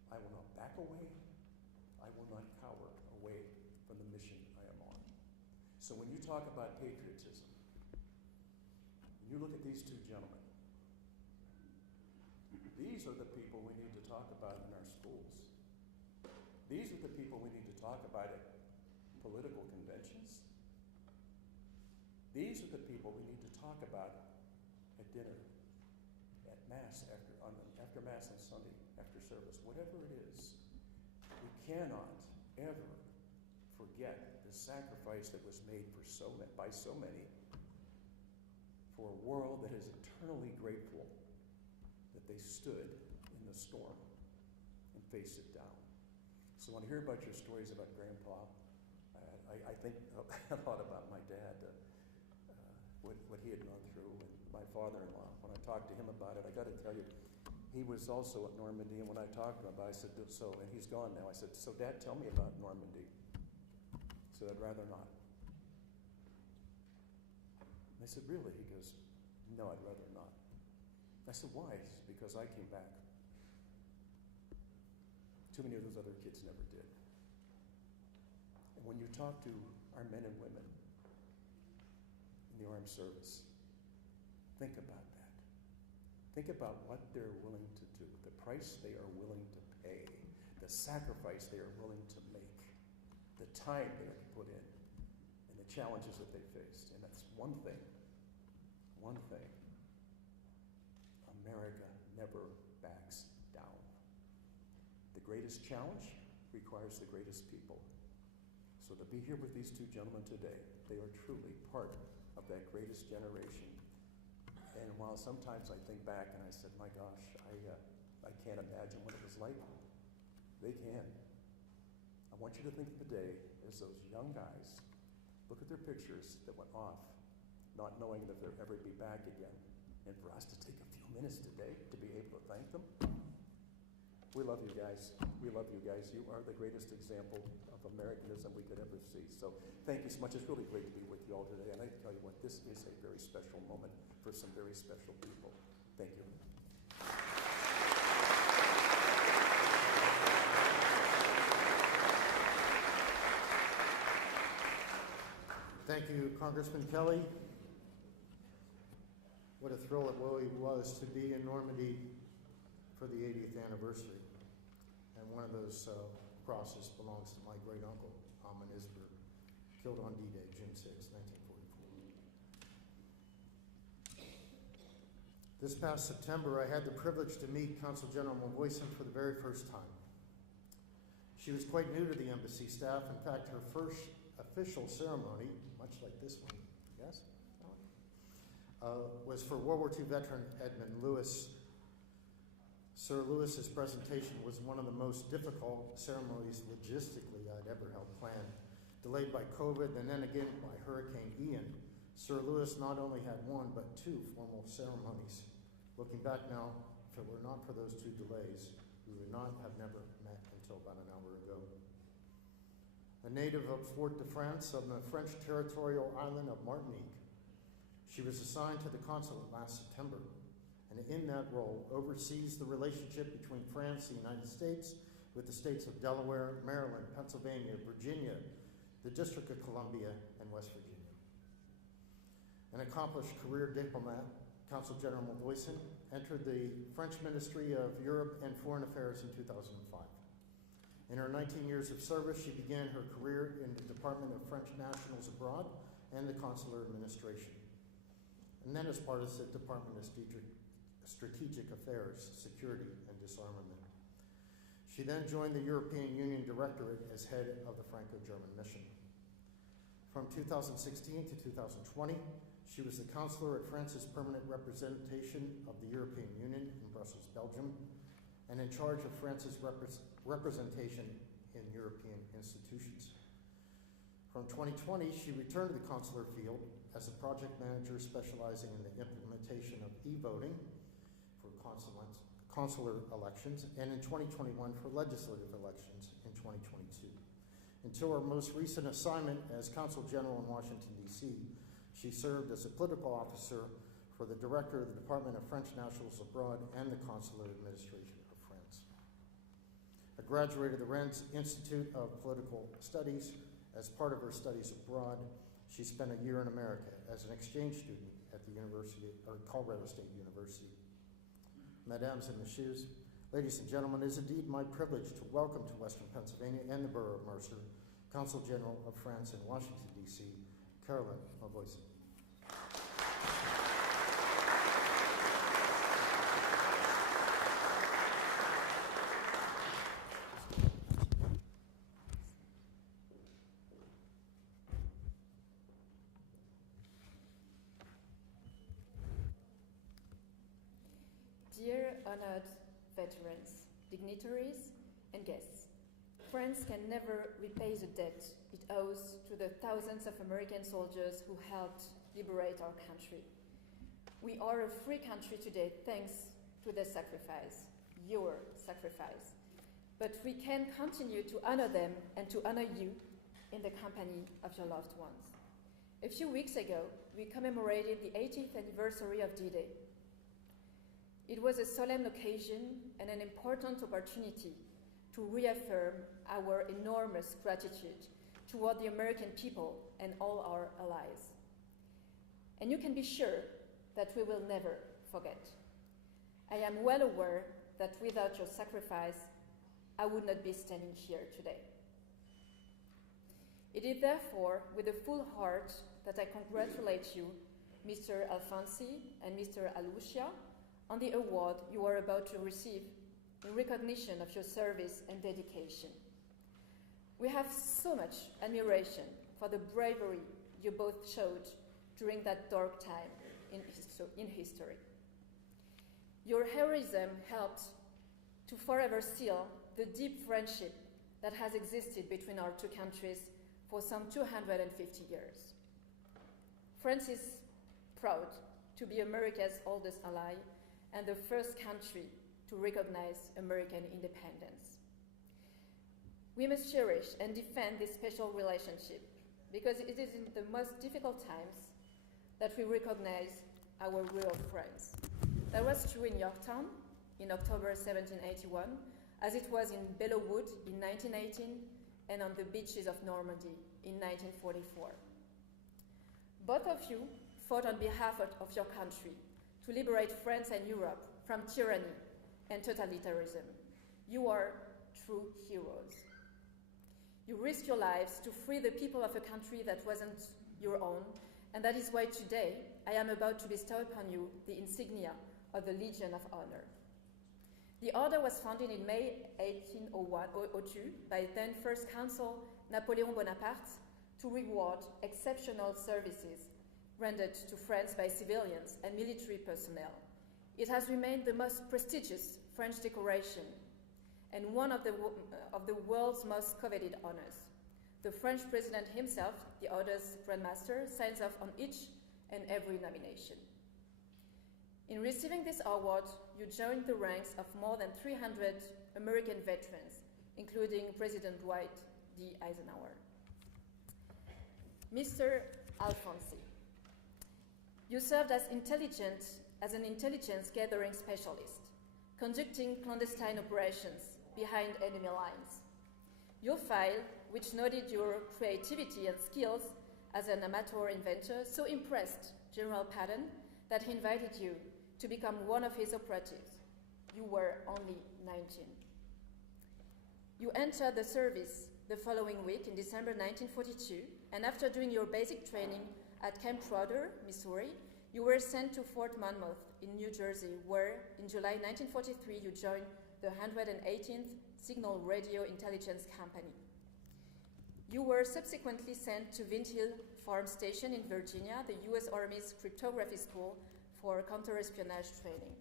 I will not back away. I will not So when you talk about patriotism, when you look at these two gentlemen, these are the people we need to talk about in our schools. These are the people we need to talk about at political conventions. These are the people we need to talk about at dinner, at Mass, after Mass on Sunday, after service, whatever it is. We cannot ever forget the sacrifice that was made by so many for a world that is eternally grateful that they stood in the storm and faced it down. So when I hear about your stories about Grandpa, I think a lot about my dad, what he had gone through, and my father-in-law. When I talked to him about it, I got to tell you, he was also at Normandy, and when I talked to him about it, I said, so, and he's gone now, I said, so Dad, tell me about Normandy. He said, I'd rather not. And I said, really? He goes, no, I'd rather not. I said, why? He said, because I came back. Too many of those other kids never did. And when you talk to our men and women in the armed service, think about that. Think about what they're willing to do, the price they are willing to pay, the sacrifice they are willing to make, the time they have to put in, and the challenges that they faced. And that's one thing. America never backs down. The greatest challenge requires the greatest people. So to be here with these two gentlemen today, they are truly part of that greatest generation. And while sometimes I think back and I said, my gosh, I can't imagine what it was like, they can. I want you to think of the day as those young guys look at their pictures that went off, not knowing that they'll ever be back again. And for us to take a few minutes today to be able to thank them, we love you guys. We love you guys. You are the greatest example of Americanism we could ever see. So thank you so much. It's really great to be with you all today. And I tell you what, this is a very special moment for some very special people. Thank you. Thank you, Congressman Kelly. What a thrill it really was to be in Normandy for the 80th anniversary. And one of those crosses belongs to my great uncle, Amon Isberg, killed on D-Day, June 6, 1944. This past September, I had the privilege to meet Consul General Monvoisin for the very first time. She was quite new to the embassy staff. In fact, her first official ceremony, much like this one, yes? Was for World War II veteran Edmund Lewis. Sir Lewis's presentation was one of the most difficult ceremonies logistically I'd ever held planned. Delayed by COVID and then again by Hurricane Ian, Sir Lewis not only had one but two formal ceremonies. Looking back now, if it were not for those two delays, we would not have never met until about an hour ago. A native of Fort de France on the French territorial island of Martinique, she was assigned to the consulate last September, and in that role oversees the relationship between France, the United States, with the states of Delaware, Maryland, Pennsylvania, Virginia, the District of Columbia, and West Virginia. An accomplished career diplomat, Consul General Monvoisin entered the French Ministry of Europe and Foreign Affairs in 2005. In her 19 years of service, she began her career in the Department of French Nationals Abroad and the Consular Administration, and then as part of the Department of Strategic Affairs, Security, and Disarmament. She then joined the European Union Directorate as head of the Franco-German mission. From 2016 to 2020, she was the counselor at France's permanent representation of the European Union in Brussels, Belgium, and in charge of France's representation in European institutions. From 2020, she returned to the consular field as a project manager specializing in the implementation of e-voting for consular elections, and in 2021 for legislative elections in 2022. Until her most recent assignment as Consul General in Washington, D.C., she served as a political officer for the director of the Department of French Nationals Abroad and the Consular Administration of France. A graduate of the Rennes Institute of Political Studies as part of her studies abroad, She spent a year in America as an exchange student at the Colorado State University. Mesdames and Messieurs, ladies and gentlemen, it is indeed my privilege to welcome to Western Pennsylvania and the Borough of Mercer, Consul General of France in Washington, D.C., Caroline Monvoisin. Dear honored veterans, dignitaries, and guests, France can never repay the debt it owes to the thousands of American soldiers who helped liberate our country. We are a free country today thanks to their sacrifice, your sacrifice. But we can continue to honor them and to honor you in the company of your loved ones. A few weeks ago, we commemorated the 80th anniversary of D-Day. It was a solemn occasion and an important opportunity to reaffirm our enormous gratitude toward the American people and all our allies. And you can be sure that we will never forget. I am well aware that without your sacrifice, I would not be standing here today. It is therefore with a full heart that I congratulate you, Mr. Alfonsi and Mr. Aluisia, on the award you are about to receive in recognition of your service and dedication. We have so much admiration for the bravery you both showed during that dark time in history. Your heroism helped to forever seal the deep friendship that has existed between our two countries for some 250 years. France is proud to be America's oldest ally and the first country to recognize American independence. We must cherish and defend this special relationship because it is in the most difficult times that we recognize our real friends. That was true in Yorktown in October 1781, as it was in Belleauwood in 1918 and on the beaches of Normandy in 1944. Both of you fought on behalf of your country to liberate France and Europe from tyranny and totalitarianism. You are true heroes. You risked your lives to free the people of a country that wasn't your own, and that is why today I am about to bestow upon you the insignia of the Legion of Honor. The order was founded in May 1802 by then First Consul Napoleon Bonaparte to reward exceptional services rendered to France by civilians and military personnel. It has remained the most prestigious French decoration and one of the world's most coveted honors. The French president himself, the order's grandmaster, signs off on each and every nomination. In receiving this award, you joined the ranks of more than 300 American veterans, including President Dwight D. Eisenhower. Mr. Alfonsi, you served as an intelligence gathering specialist, conducting clandestine operations behind enemy lines. Your file, which noted your creativity and skills as an amateur inventor, so impressed General Patton that he invited you to become one of his operatives. You were only 19. You entered the service the following week in December 1942, and after doing your basic training at Camp Trotter, Missouri, you were sent to Fort Monmouth in New Jersey, where in July 1943 you joined the 118th Signal Radio Intelligence Company. You were subsequently sent to Vint Hill Farm Station in Virginia, the U.S. Army's cryptography school for counter-espionage training.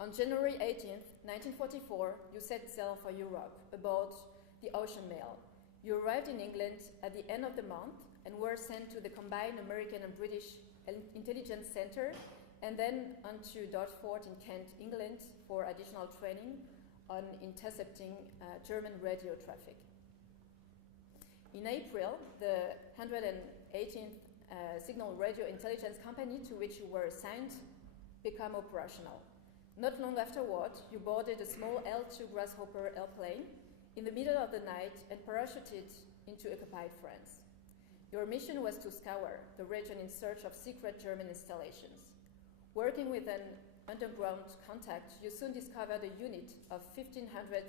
On January 18th, 1944, you set sail for Europe aboard the Ocean Mail. You arrived in England at the end of the month and were sent to the combined American and British Intelligence Center and then on to Dartford in Kent, England for additional training on intercepting German radio traffic. In April, the 118th Signal Radio Intelligence Company to which you were assigned became operational. Not long afterward, you boarded a small L-2 Grasshopper airplane in the middle of the night and parachuted into occupied France. Your mission was to scour the region in search of secret German installations. Working with an underground contact, you soon discovered a unit of 1,500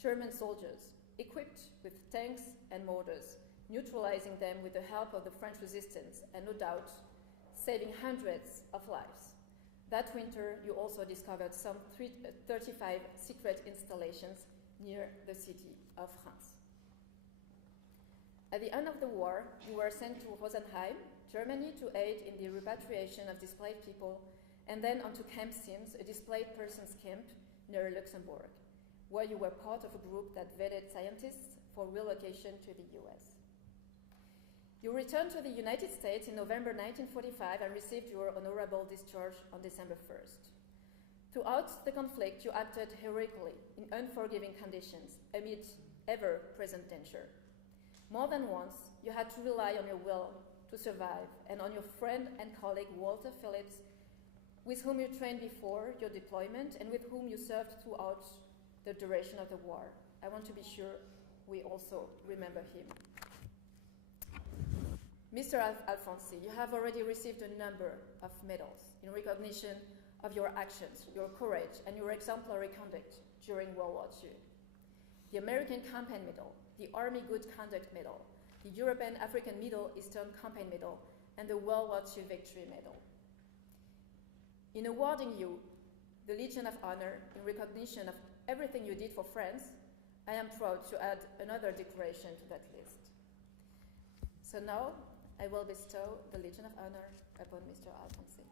German soldiers equipped with tanks and mortars, neutralizing them with the help of the French resistance and no doubt saving hundreds of lives. That winter, you also discovered some 35 secret installations near the city of Reims. At the end of the war, you were sent to Rosenheim, Germany, to aid in the repatriation of displaced people, and then onto Camp Sims, a displaced persons camp near Luxembourg, where you were part of a group that vetted scientists for relocation to the US. You returned to the United States in November 1945 and received your honorable discharge on December 1st. Throughout the conflict, you acted heroically in unforgiving conditions amid ever-present danger. More than once, you had to rely on your will to survive and on your friend and colleague Walter Phillips, with whom you trained before your deployment and with whom you served throughout the duration of the war. I want to be sure we also remember him. Mr. Alfonsi, you have already received a number of medals in recognition of your actions, your courage, and your exemplary conduct during World War II. The American Campaign Medal, the Army Good Conduct Medal, the European African Middle Eastern Campaign Medal, and the World War II Victory Medal. In awarding you the Legion of Honor in recognition of everything you did for France, I am proud to add another decoration to that list. So now, I will bestow the Legion of Honor upon Mr. Alfonsi.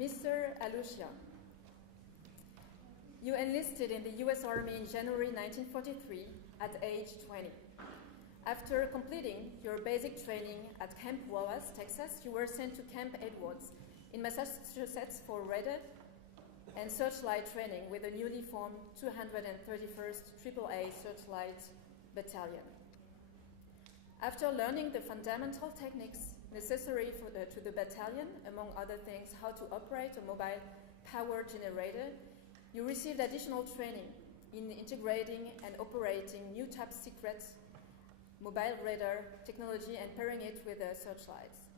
Mr. Aluisia, you enlisted in the US Army in January 1943 at age 20. After completing your basic training at Camp Wallace, Texas, you were sent to Camp Edwards in Massachusetts for radar and searchlight training with the newly formed 231st AAA Searchlight Battalion. After learning the fundamental techniques necessary to the battalion, among other things, how to operate a mobile power generator, you received additional training in integrating and operating new top secret mobile radar technology and pairing it with searchlights.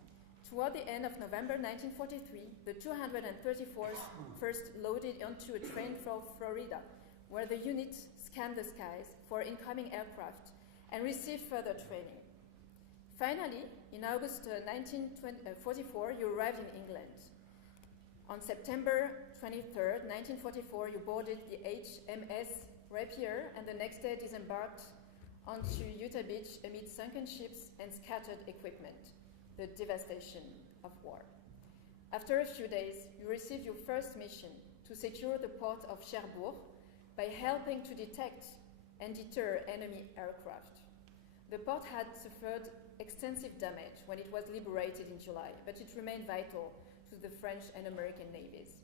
Toward the end of November 1943, the 234th first loaded onto a train from Florida, where the unit scanned the skies for incoming aircraft and received further training. Finally, in August 1944, you arrived in England. On September 23rd, 1944, you boarded the HMS Rapier and the next day disembarked onto Utah Beach amid sunken ships and scattered equipment, the devastation of war. After a few days, you received your first mission to secure the port of Cherbourg by helping to detect and deter enemy aircraft. The port had suffered extensive damage when it was liberated in July, but it remained vital to the French and American navies.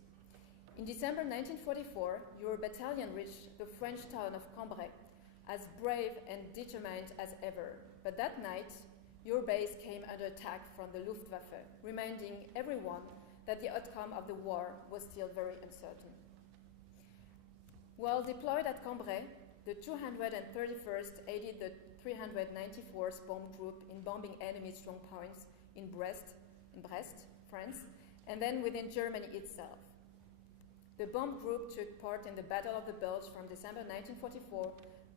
In December 1944, your battalion reached the French town of Cambrai, as brave and determined as ever. But that night, your base came under attack from the Luftwaffe, reminding everyone that the outcome of the war was still very uncertain. While deployed at Cambrai, the 231st aided the 394th bomb group in bombing enemy strong points in Brest, France, and then within Germany itself. The bomb group took part in the Battle of the Bulge from December 1944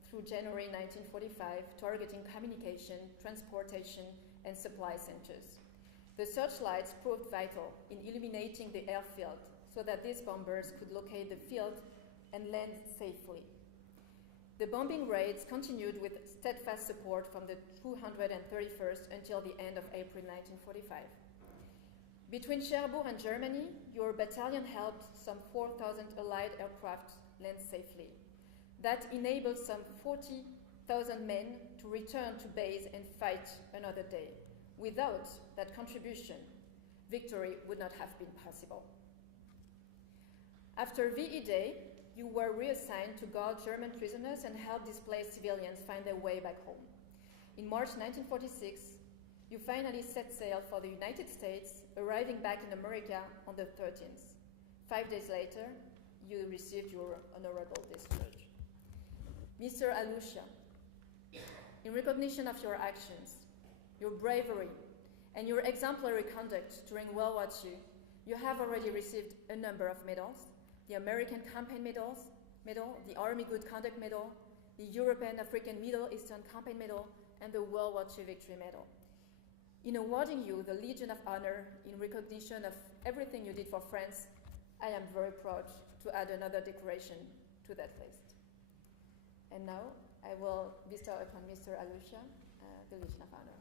through January 1945, targeting communication, transportation, and supply centers. The searchlights proved vital in illuminating the airfield so that these bombers could locate the field and land safely. The bombing raids continued with steadfast support from the 231st until the end of April 1945. Between Cherbourg and Germany, your battalion helped some 4,000 Allied aircraft land safely. That enabled some 40,000 men to return to base and fight another day. Without that contribution, victory would not have been possible. After VE Day, you were reassigned to guard German prisoners and help displaced civilians find their way back home. In March 1946, you finally set sail for the United States, arriving back in America on the 13th. 5 days later, you received your honorable discharge. Mr. Aluisia, in recognition of your actions, your bravery, and your exemplary conduct during World War II, you have already received a number of medals: the American Campaign Medal, the Army Good Conduct Medal, the European African Middle Eastern Campaign Medal, and the World War II Victory Medal. In awarding you the Legion of Honor in recognition of everything you did for France, I am very proud to add another decoration to that list. And now I will bestow upon Mr. Aluisia the Legion of Honor.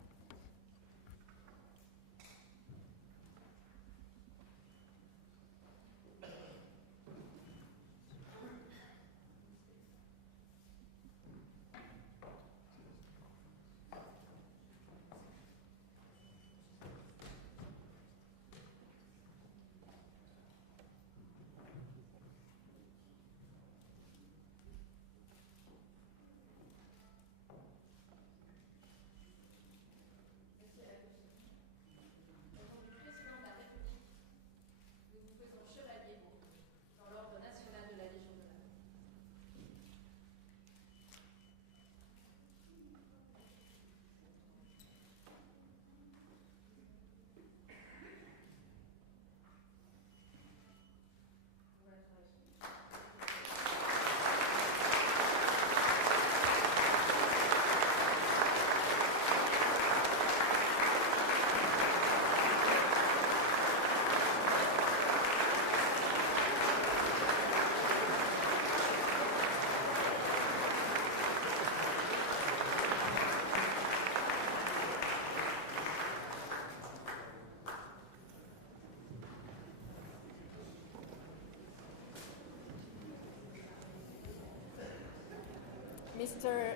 Mr.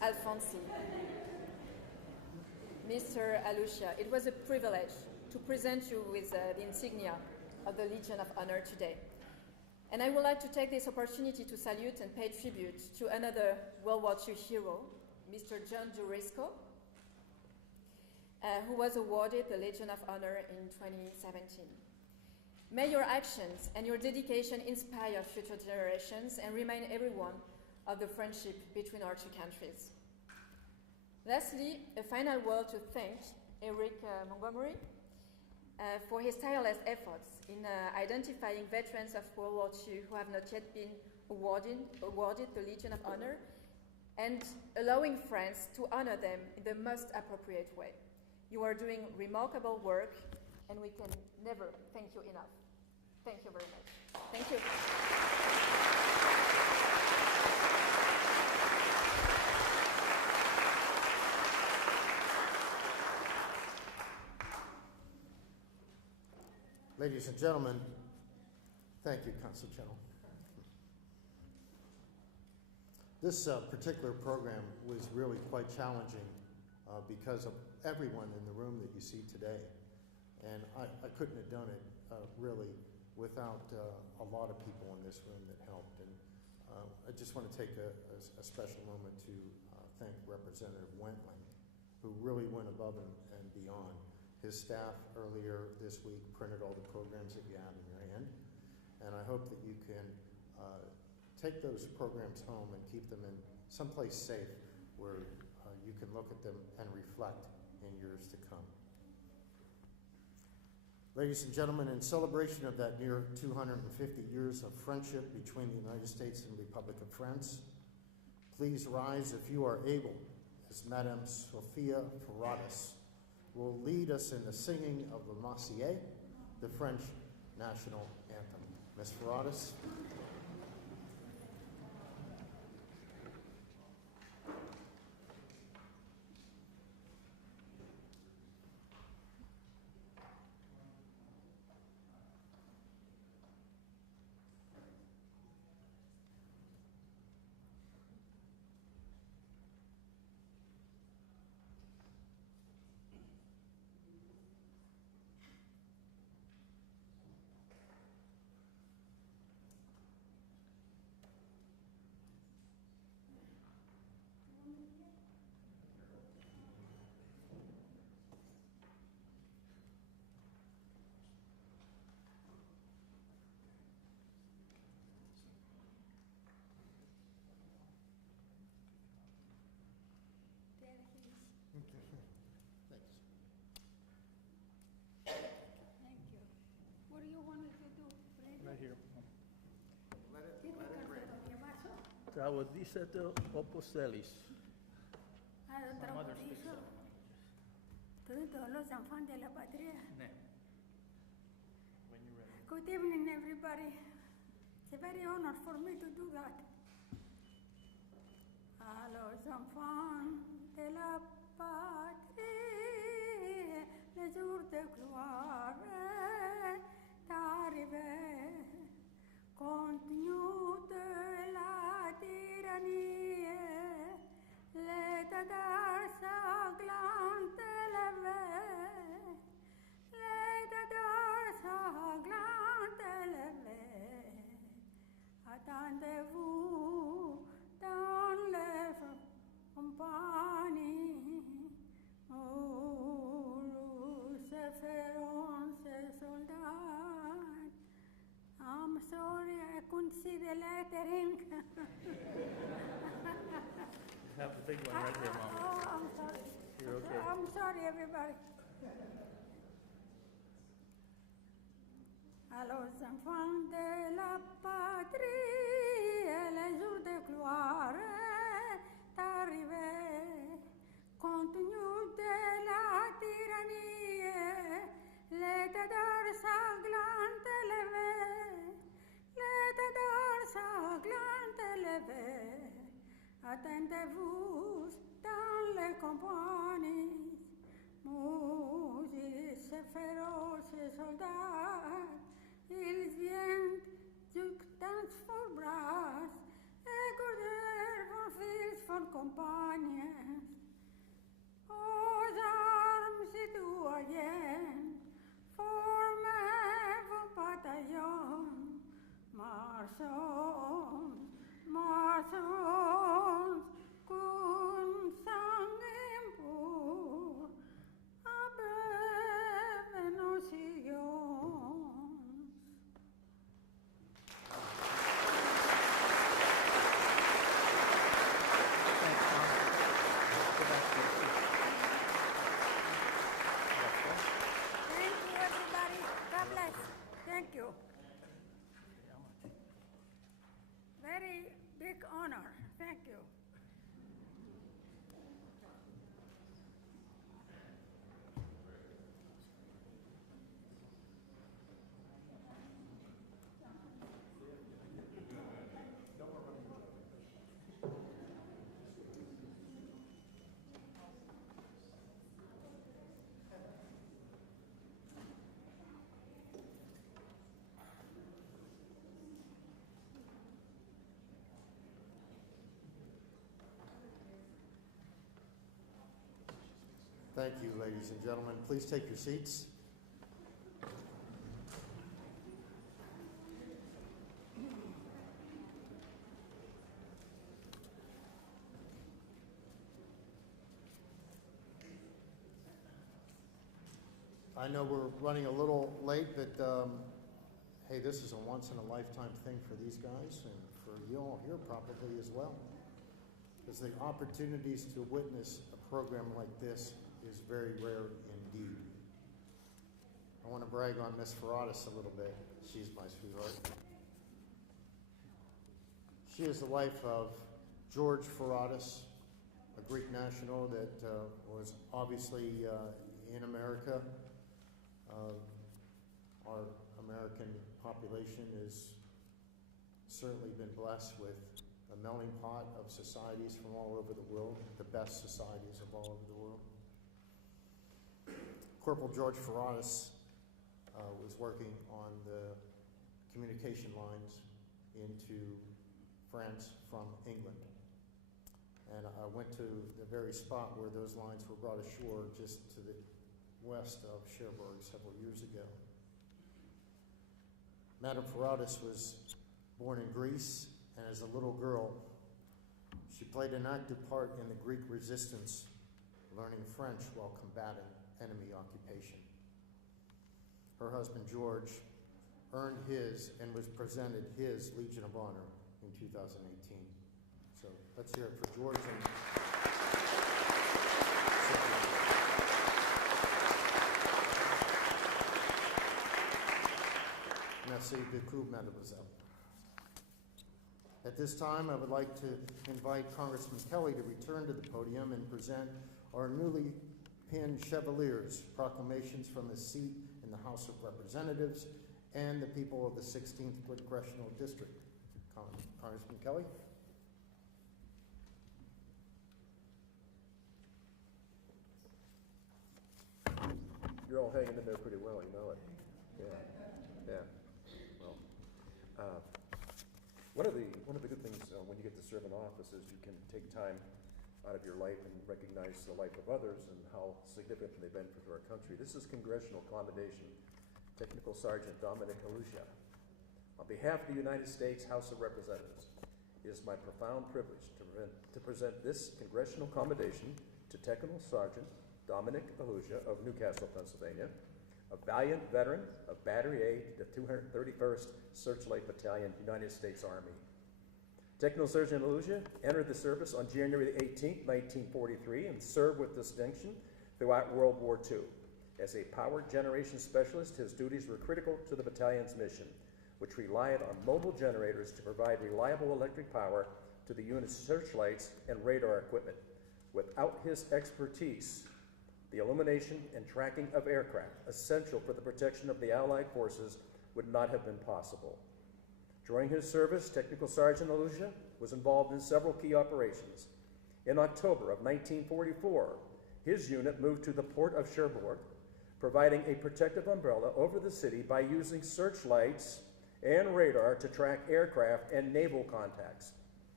Alfonsi, Mr. Aluisia, it was a privilege to present you with the insignia of the Legion of Honor today. And I would like to take this opportunity to salute and pay tribute to another World War II hero, Mr. John Jurisco, who was awarded the Legion of Honor in 2017. May your actions and your dedication inspire future generations and remind everyone of the friendship between our two countries. Lastly, a final word to thank Eric Montgomery for his tireless efforts in identifying veterans of World War II who have not yet been awarded the Legion of Honor and allowing France to honor them in the most appropriate way. You are doing remarkable work, and we can never thank you enough. Thank you very much. Thank you. Ladies and gentlemen, thank you, Consul General. This particular program was really quite challenging because of everyone in the room that you see today. And I couldn't have done it really without a lot of people in this room that helped. And I just want to take a special moment to thank Representative Wentling who really went above and beyond. His staff earlier this week printed all the programs that you have in your hand, and I hope that you can take those programs home and keep them in someplace safe where you can look at them and reflect in years to come. Ladies and gentlemen, in celebration of that near 250 years of friendship between the United States and Republic of France, please rise if you are able, as Madame Sophia Ferradas will lead us in the singing of the Marseillaise, the French national anthem. Ms. Ferradas. Thank you. What do you want us to do? Right here. ¿Qué Travodicete opostelis. Todos los enfants de la patria. Good evening, everybody. It's a very honor for me to do that. A los enfants de la patrie, les jours de gloire est arrivé. Compte-nous de la tyrannie, l'état d'art sanglant élevé, l'état d'art sanglant élevé. Attendez-vous dans les compagnies où se feront ces soldats. I'm sorry, I couldn't see the lettering. Have the big one right there, Mom. Oh, I'm sorry. You're okay. I'm sorry, everybody. À los enfants de la patrie, le jour de gloire est arrivé. Compte tenu de la tyrannie, l'état d'art sanglant élevé, l'état d'art sanglant élevé. Attendez-vous dans les compagnies, musiques féroces soldats, ils viennent du dance for brass, écouter von fils von compagnies. Aux armes citoyennes, formez vos bataillons, marchons, marchons, qu'un sang impur abreuve nos sillons. Thank you, everybody. God bless. Thank you. Very big honor. Thank you. Thank you, ladies and gentlemen. Please take your seats. I know we're running a little late, but hey, this is a once-in-a-lifetime thing for these guys and for you all here probably as well. Because the opportunities to witness a program like this is very rare indeed. I want to brag on Miss Ferratus a little bit. She's my sweetheart. She is the wife of George Ferratus, a Greek national that was obviously in America. Our American population has certainly been blessed with a melting pot of societies from all over the world, the best societies of all over the world. Corporal George Ferratus was working on the communication lines into France from England. And I went to the very spot where those lines were brought ashore just to the west of Cherbourg several years ago. Madame Ferratus was born in Greece, and as a little girl, she played an active part in the Greek resistance, learning French while combating enemy occupation. Her husband, George, earned his and was presented his Legion of Honor in 2018. So let's hear it for George. Merci beaucoup, mademoiselle. At this time, I would like to invite Congressman Kelly to return to the podium and present our newly pinned Chevaliers, proclamations from his seat in the House of Representatives and the people of the 16th Congressional District. Congressman Kelly. You're all hanging in there pretty well, you know it. Yeah. Well, one of the good things when you get to serve in office is you can take time out of your life and recognize the life of others and how significant they've been for our country. This is Congressional Commendation, Technical Sergeant Dominick Aluisia. On behalf of the United States House of Representatives, it is my profound privilege to present this Congressional Commendation to Technical Sergeant Dominick Aluisia of Newcastle, Pennsylvania, a valiant veteran of Battery A, the 231st Searchlight Battalion, United States Army. Technical Sergeant Aluisia entered the service on January 18, 1943, and served with distinction throughout World War II. As a power generation specialist, his duties were critical to the battalion's mission, which relied on mobile generators to provide reliable electric power to the unit's searchlights and radar equipment. Without his expertise, the illumination and tracking of aircraft, essential for the protection of the Allied forces, would not have been possible. During his service, Technical Sergeant Aluisia was involved in several key operations. In October of 1944, his unit moved to the port of Cherbourg, providing a protective umbrella over the city by using searchlights and radar to track aircraft and naval contacts.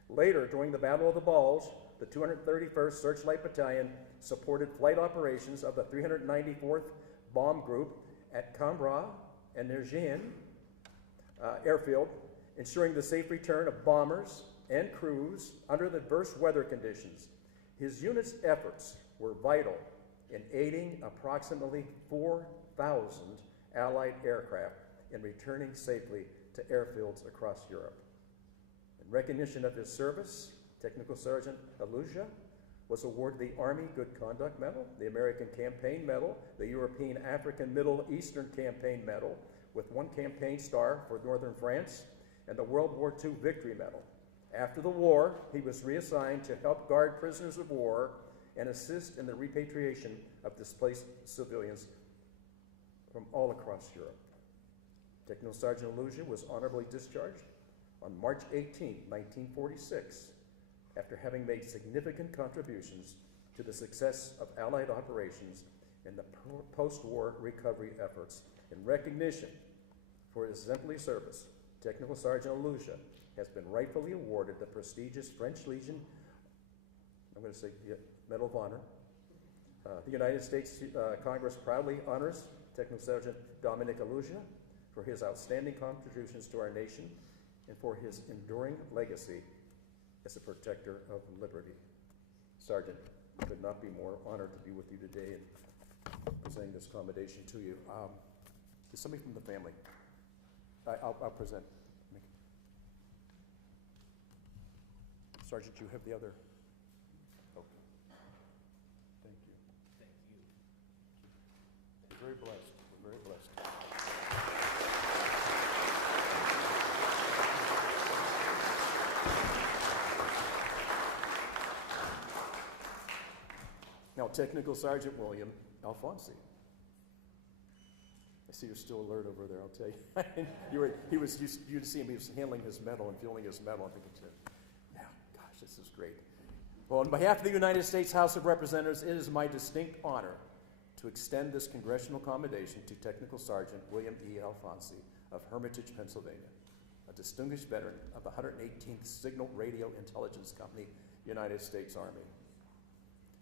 Later, during the Battle of the Bulge, the 231st Searchlight Battalion supported flight operations of the 394th Bomb Group at Cambrai and Nergien airfield, ensuring the safe return of bombers and crews under adverse weather conditions. His unit's efforts were vital in aiding approximately 4,000 Allied aircraft in returning safely to airfields across Europe. In recognition of his service, Technical Sergeant Aluisia was awarded the Army Good Conduct Medal, the American Campaign Medal, the European African Middle Eastern Campaign Medal, with one campaign star for Northern France, and the World War II Victory Medal. After the war, he was reassigned to help guard prisoners of war and assist in the repatriation of displaced civilians from all across Europe. Technical Sergeant Aluisia was honorably discharged on March 18, 1946, after having made significant contributions to the success of Allied operations and the post-war recovery efforts. In recognition for his exemplary service, Technical Sergeant Aluisia has been rightfully awarded the prestigious French Legion, Medal of Honor. The United States Congress proudly honors Technical Sergeant Dominick Aluisia for his outstanding contributions to our nation and for his enduring legacy as a protector of liberty. Sergeant, I could not be more honored to be with you today, and presenting this commendation to you. Is somebody from the family? I'll present. Sergeant, you have the other. Okay. Thank you. Thank you. We're very blessed. We're very blessed. Now, Technical Sergeant William Alfonsi. I see you're still alert over there, I'll tell you. You see him, he was handling his medal and feeling his medal. I think it's yeah, gosh, this is great. Well, on behalf of the United States House of Representatives, it is my distinct honor to extend this congressional commendation to Technical Sergeant William E. Alfonsi of Hermitage, Pennsylvania, a distinguished veteran of the 118th Signal Radio Intelligence Company, United States Army.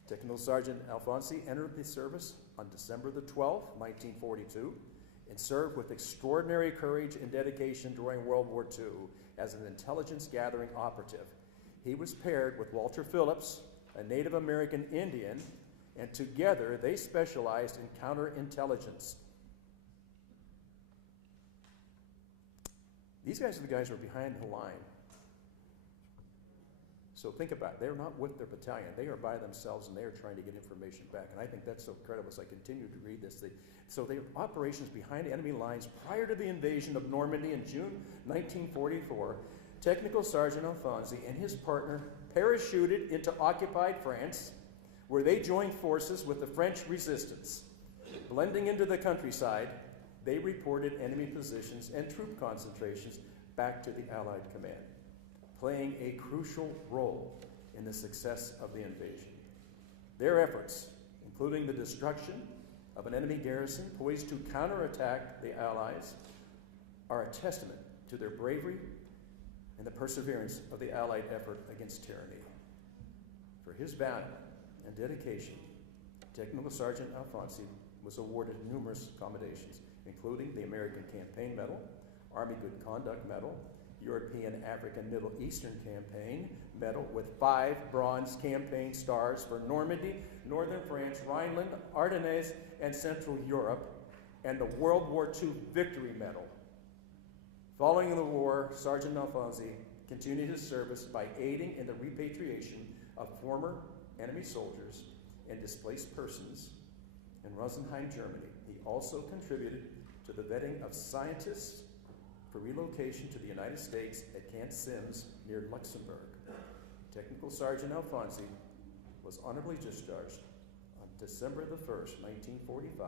Technical Sergeant Alfonsi entered the service on December the 12th, 1942, and served with extraordinary courage and dedication during World War II as an intelligence gathering operative. He was paired with Walter Phillips, a Native American Indian, and together they specialized in counterintelligence. These guys are the guys who are behind the line. So think about it. They're not with their battalion. They are by themselves, and they are trying to get information back. And I think that's so incredible as I continue to read this. So they were operations behind enemy lines prior to the invasion of Normandy in June 1944. Technical Sergeant Alfonsi and his partner parachuted into occupied France, where they joined forces with the French resistance. Blending into the countryside, they reported enemy positions and troop concentrations back to the Allied command, playing a crucial role in the success of the invasion. Their efforts, including the destruction of an enemy garrison poised to counterattack the Allies, are a testament to their bravery and the perseverance of the Allied effort against tyranny. For his valor and dedication, Technical Sergeant Alfonsi was awarded numerous commendations, including the American Campaign Medal, Army Good Conduct Medal, European, African, Middle Eastern Campaign Medal with 5 bronze campaign stars for Normandy, Northern France, Rhineland, Ardennes, and Central Europe, and the World War II Victory Medal. Following the war, Sergeant Alfonsi continued his service by aiding in the repatriation of former enemy soldiers and displaced persons in Rosenheim, Germany. He also contributed to the vetting of scientists for relocation to the United States at Camp Sims near Luxembourg. Technical Sergeant Alfonsi was honorably discharged on December the 1st, 1945,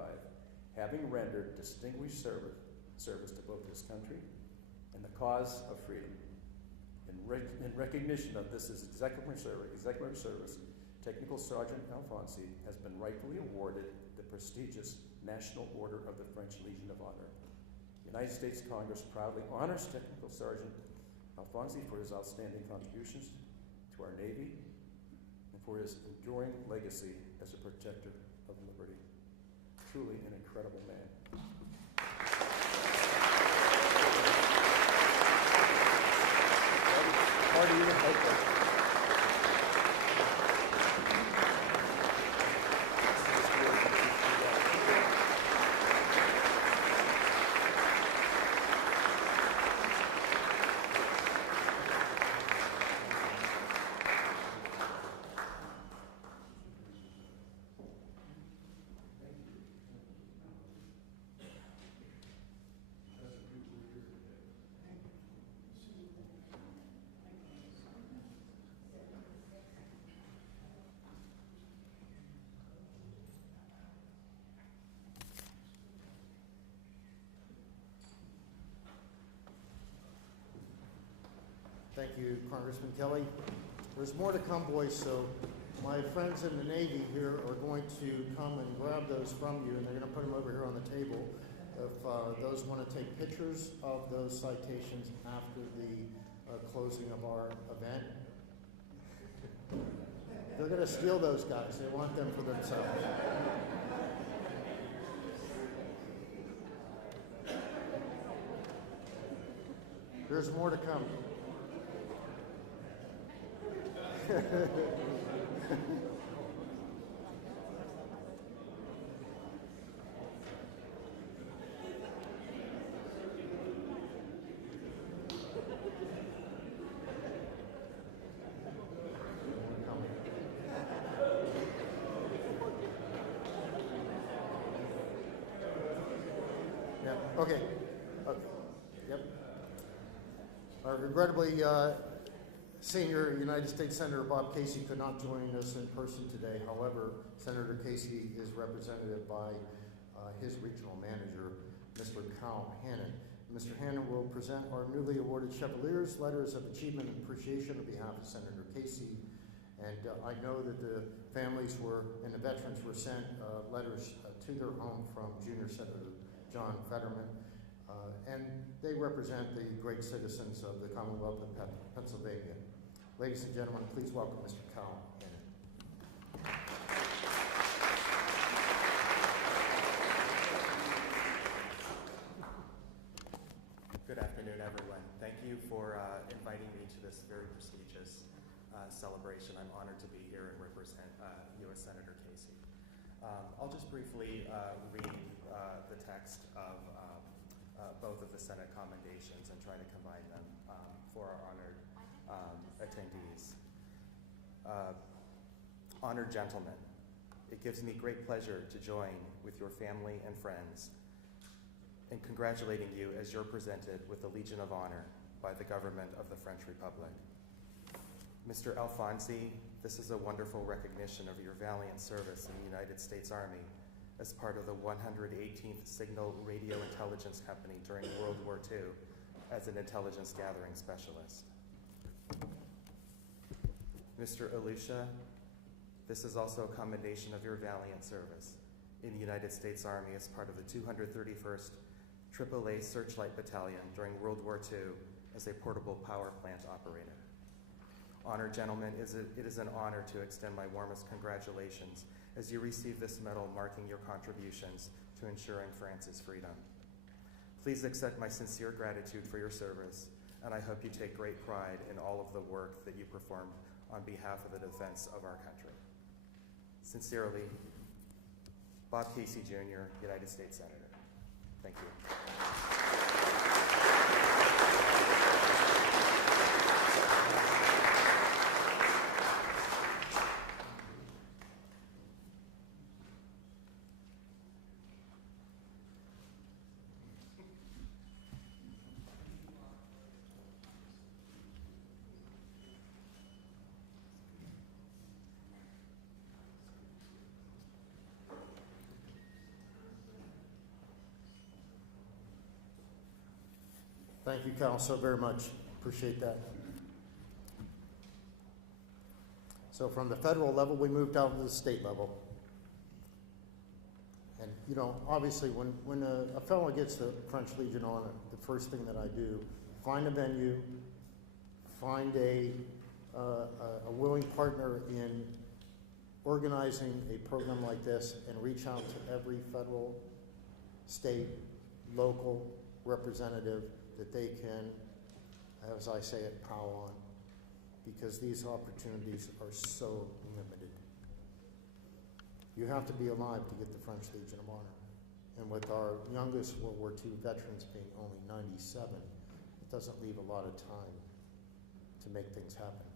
having rendered distinguished service to both his country and the cause of freedom. In recognition of this exemplary service, Technical Sergeant Alfonsi has been rightfully awarded the prestigious National Order of the French Legion of Honor. The United States Congress proudly honors Technical Sergeant Alfonsi for his outstanding contributions to our Navy and for his enduring legacy as a protector of liberty. Truly an incredible man. Marty, you have Thank you, Congressman Kelly. There's more to come, boys, so my friends in the Navy here are going to come and grab those from you, and they're going to put them over here on the table. If those want to take pictures of those citations after the closing of our event. They're going to steal those guys. They want them for themselves. There's more to come. Okay. Okay. Yep. Regrettably, Senior United States Senator Bob Casey could not join us in person today. However, Senator Casey is represented by his regional manager, Mr. Cal Hannon. Mr. Hannon will present our newly awarded Chevaliers Letters of Achievement and Appreciation on behalf of Senator Casey. And I know that the families and the veterans were sent letters to their home from Junior Senator John Fetterman. And they represent the great citizens of the Commonwealth of Pennsylvania. Ladies and gentlemen, please welcome Mr. Cal Hannon. Good afternoon, everyone. Thank you for inviting me to this very prestigious celebration. I'm honored to be here and represent U.S. Senator Casey. I'll just briefly read the text of both of the Senate commendations and try to combine them for our honored attendees. Honored gentlemen, it gives me great pleasure to join with your family and friends in congratulating you as you're presented with the Legion of Honor by the government of the French Republic. Mr. Alfonsi, this is a wonderful recognition of your valiant service in the United States Army as part of the 118th Signal Radio Intelligence Company during World War II as an intelligence gathering specialist. Mr. Aluisia, this is also a commendation of your valiant service in the United States Army as part of the 231st AAA Searchlight Battalion during World War II as a portable power plant operator. Honored gentlemen, it is an honor to extend my warmest congratulations as you receive this medal marking your contributions to ensuring France's freedom. Please accept my sincere gratitude for your service, and I hope you take great pride in all of the work that you performed on behalf of the defense of our country. Sincerely, Bob Casey, Jr., United States Senator. Thank you. Thank you, Cal, so very much. Appreciate that. So from the federal level, we moved down to the state level. And, you know, obviously when a fellow gets the French Legion Honor, the first thing that I do, find a venue, find a willing partner in organizing a program like this, and reach out to every federal, state, local representative that they can, as I say it, pow on, because these opportunities are so limited. You have to be alive to get the French Legion of Honor. And with our youngest World War II veterans being only 97, it doesn't leave a lot of time to make things happen.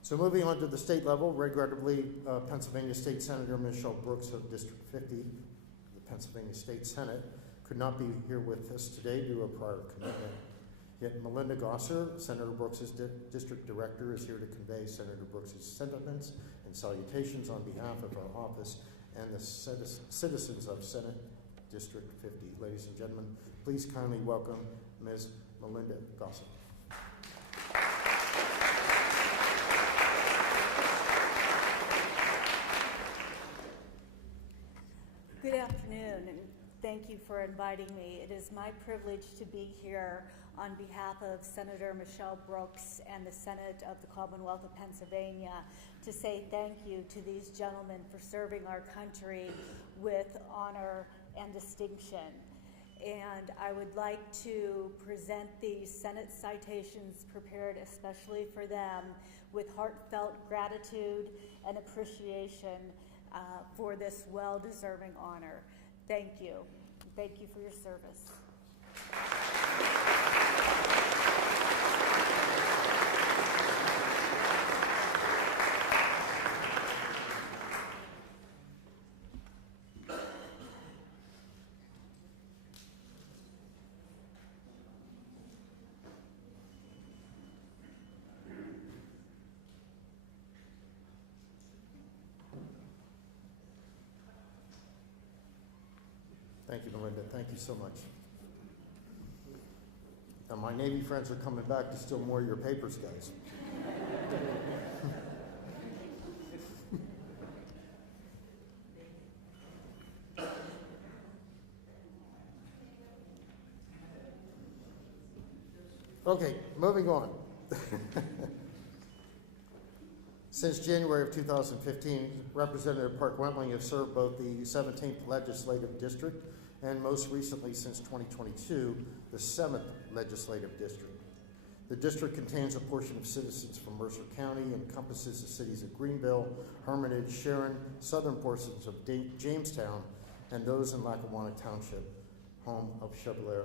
So moving on to the state level, regrettably, Pennsylvania State Senator Michelle Brooks of District 50, the Pennsylvania State Senate, could not be here with us today due to a prior commitment. Yet Melinda Gosser, Senator Brooks' district director, is here to convey Senator Brooks' sentiments and salutations on behalf of our office and the citizens of Senate District 50. Ladies and gentlemen, please kindly welcome Ms. Melinda Gosser. Good afternoon, and thank you for inviting me. It is my privilege to be here on behalf of Senator Michelle Brooks and the Senate of the Commonwealth of Pennsylvania to say thank you to these gentlemen for serving our country with honor and distinction. And I would like to present these Senate citations prepared especially for them with heartfelt gratitude and appreciation for this well-deserving honor. Thank you. Thank you for your service. Thank you, Melinda. Thank you so much. Now, my Navy friends are coming back to steal more of your papers, guys. Okay, moving on. Since January of 2015, Representative Park Wentling has served both the 17th Legislative District and most recently since 2022, the 7th Legislative District. The district contains a portion of citizens from Mercer County, encompasses the cities of Greenville, Hermitage, Sharon, southern portions of Jamestown, and those in Lackawanna Township, home of Chevalier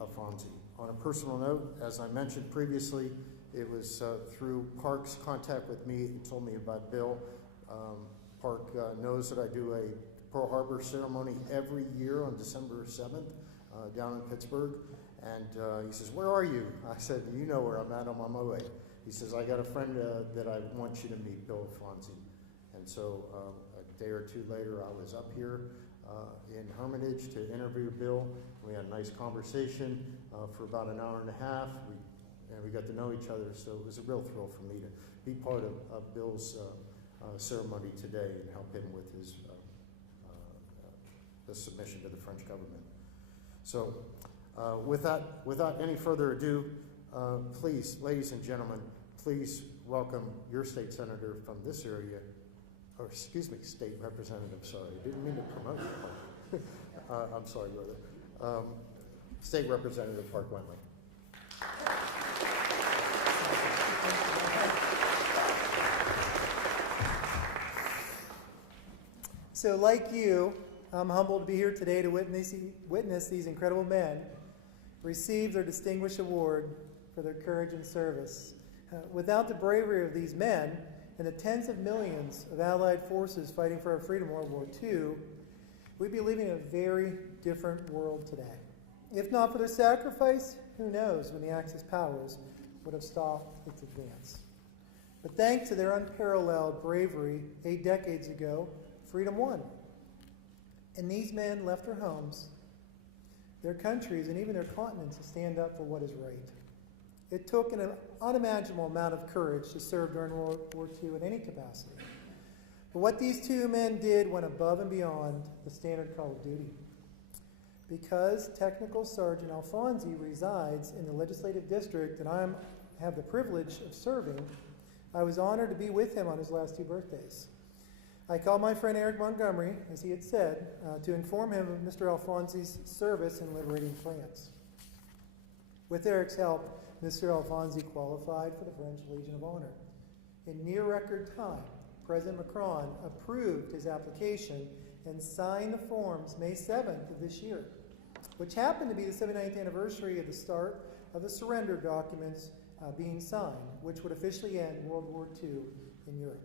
Alfonsi. On a personal note, as I mentioned previously, it was through Park's contact with me and told me about Bill. Park knows that I do a Pearl Harbor ceremony every year on December 7th down in Pittsburgh. And he says, "Where are you?" I said, "You know where I'm at, I'm on my way." He says, "I got a friend that I want you to meet, Bill Alfonsi." And so a day or two later, I was up here in Hermitage to interview Bill. We had a nice conversation for about an hour and a half. We got to know each other, so it was a real thrill for me to be part of Bill's ceremony today and help him with his submission to the French government. So without any further ado, please, ladies and gentlemen, please welcome your state senator from this area, or excuse me, state representative, sorry, I didn't mean to promote you. I'm sorry, brother. State Representative Park Wentling. So like you, I'm humbled to be here today to witness these incredible men receive their distinguished award for their courage and service. Without the bravery of these men and the tens of millions of Allied forces fighting for our freedom in World War II, we'd be living in a very different world today. If not for their sacrifice, who knows when the Axis powers would have stopped its advance. But thanks to their unparalleled bravery 8 decades ago, freedom won. And these men left their homes, their countries, and even their continents to stand up for what is right. It took an unimaginable amount of courage to serve during World War II in any capacity. But what these two men did went above and beyond the standard call of duty. Because Technical Sergeant Alfonsi resides in the legislative district that I have the privilege of serving, I was honored to be with him on his last 2 birthdays. I called my friend Eric Montgomery, as he had said, to inform him of Mr. Alfonsi's service in liberating France. With Eric's help, Mr. Alfonsi qualified for the French Legion of Honor. In near record time, President Macron approved his application and signed the forms May 7th of this year, which happened to be the 79th anniversary of the start of the surrender documents being signed, which would officially end World War II in Europe.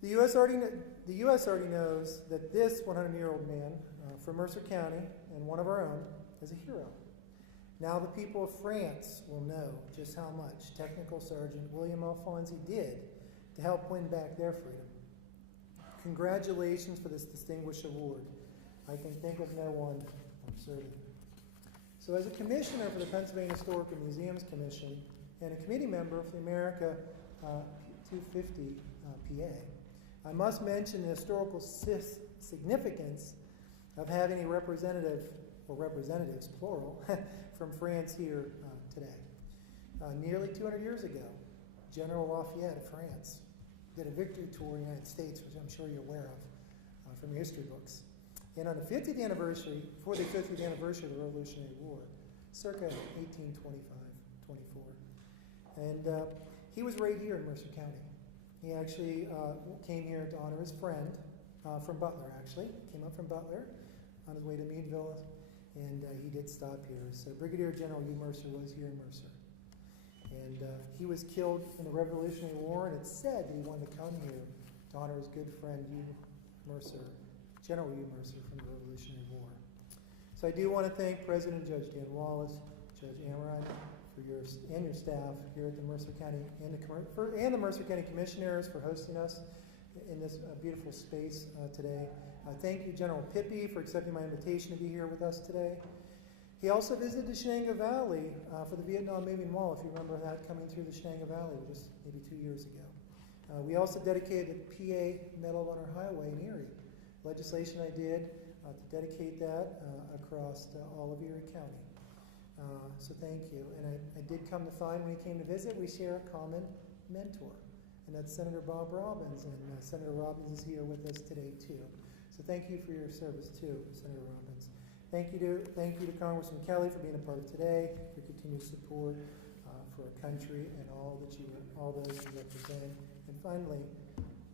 The U.S. already knows that this 100-year-old man from Mercer County, and one of our own, is a hero. Now the people of France will know just how much Technical Sergeant William Alfonsi did to help win back their freedom. Congratulations for this distinguished award. I can think of no one more certain. So as a commissioner for the Pennsylvania Historical Museums Commission and a committee member for the America 250 PA, I must mention the historical significance of having a representative, or representatives, plural, from France here today. Nearly 200 years ago, General Lafayette of France did a victory tour in the United States, which I'm sure you're aware of from your history books. And on the 50th anniversary, for the 50th anniversary of the Revolutionary War, circa 1825-24, and he was right here in Mercer County. He actually came here to honor his friend from Butler, actually. Came up from Butler on his way to Meadville, and he did stop here. So Brigadier General Hugh Mercer was here in Mercer. And he was killed in the Revolutionary War, and it's said that he wanted to come here to honor his good friend Hugh Mercer, General Hugh Mercer from the Revolutionary War. So I do want to thank President Judge Dan Wallace, Judge Amaran, and your staff here at the Mercer County and the Mercer County Commissioners for hosting us, in this beautiful space today. Thank you, General Pippi, for accepting my invitation to be here with us today. He also visited the Shenango Valley for the Vietnam Moving Wall, if you remember that coming through the Shenango Valley just maybe 2 years ago. We also dedicated the PA Medal of Honor Highway in Erie. Legislation I did to dedicate that across all of Erie County. So thank you. And I did come to find when he came to visit, we share a common mentor, and that's Senator Bob Robbins, and Senator Robbins is here with us today too. So thank you for your service too, Senator Robbins. Thank you to Congressman Kelly for being a part of today, for continued support for our country and all those you represent. And finally,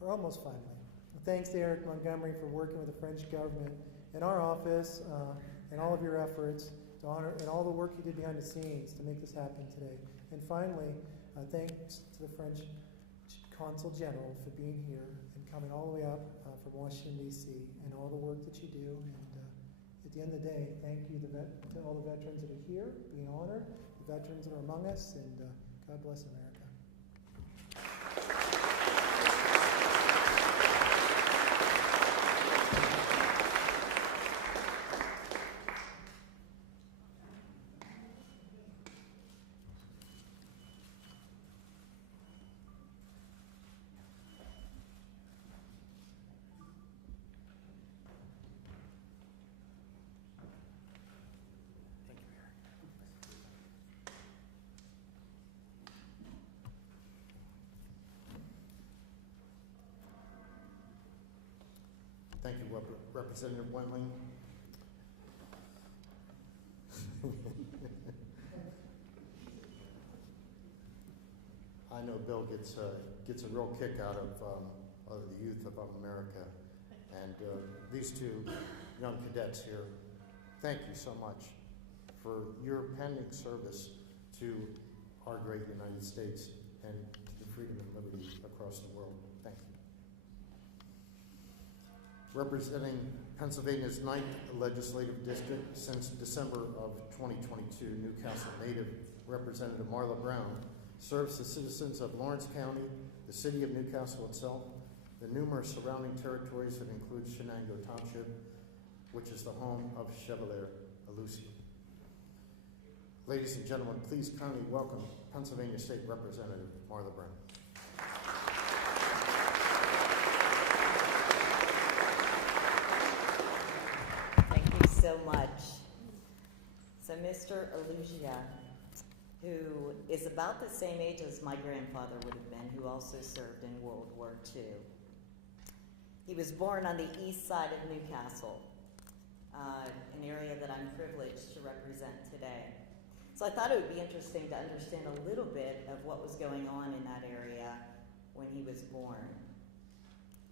or almost finally, thanks to Eric Montgomery for working with the French government and our office and all of your efforts to honor and all the work you did behind the scenes to make this happen today. And finally, thanks to the French Consul General for being here and coming all the way up from Washington, D.C., and all the work that you do. And at the end of the day, thank you to all the veterans that are here, being honored, the veterans that are among us, and God bless America. Thank you, Representative Wentling. I know Bill gets a real kick out of the youth of America, and these two young cadets here. Thank you so much for your pending service to our great United States and to the freedom and liberty across the world. Thank you. Representing Pennsylvania's 9th Legislative District since December of 2022, Newcastle native Representative Marla Brown serves the citizens of Lawrence County, the city of Newcastle itself, the numerous surrounding territories that include Shenango Township, which is the home of Chevalier Aluisia. Ladies and gentlemen, please kindly welcome Pennsylvania State Representative Marla Brown. So much. So Mr. Aluisia, who is about the same age as my grandfather would have been, who also served in World War II. He was born on the east side of Newcastle, an area that I'm privileged to represent today. So I thought it would be interesting to understand a little bit of what was going on in that area when he was born.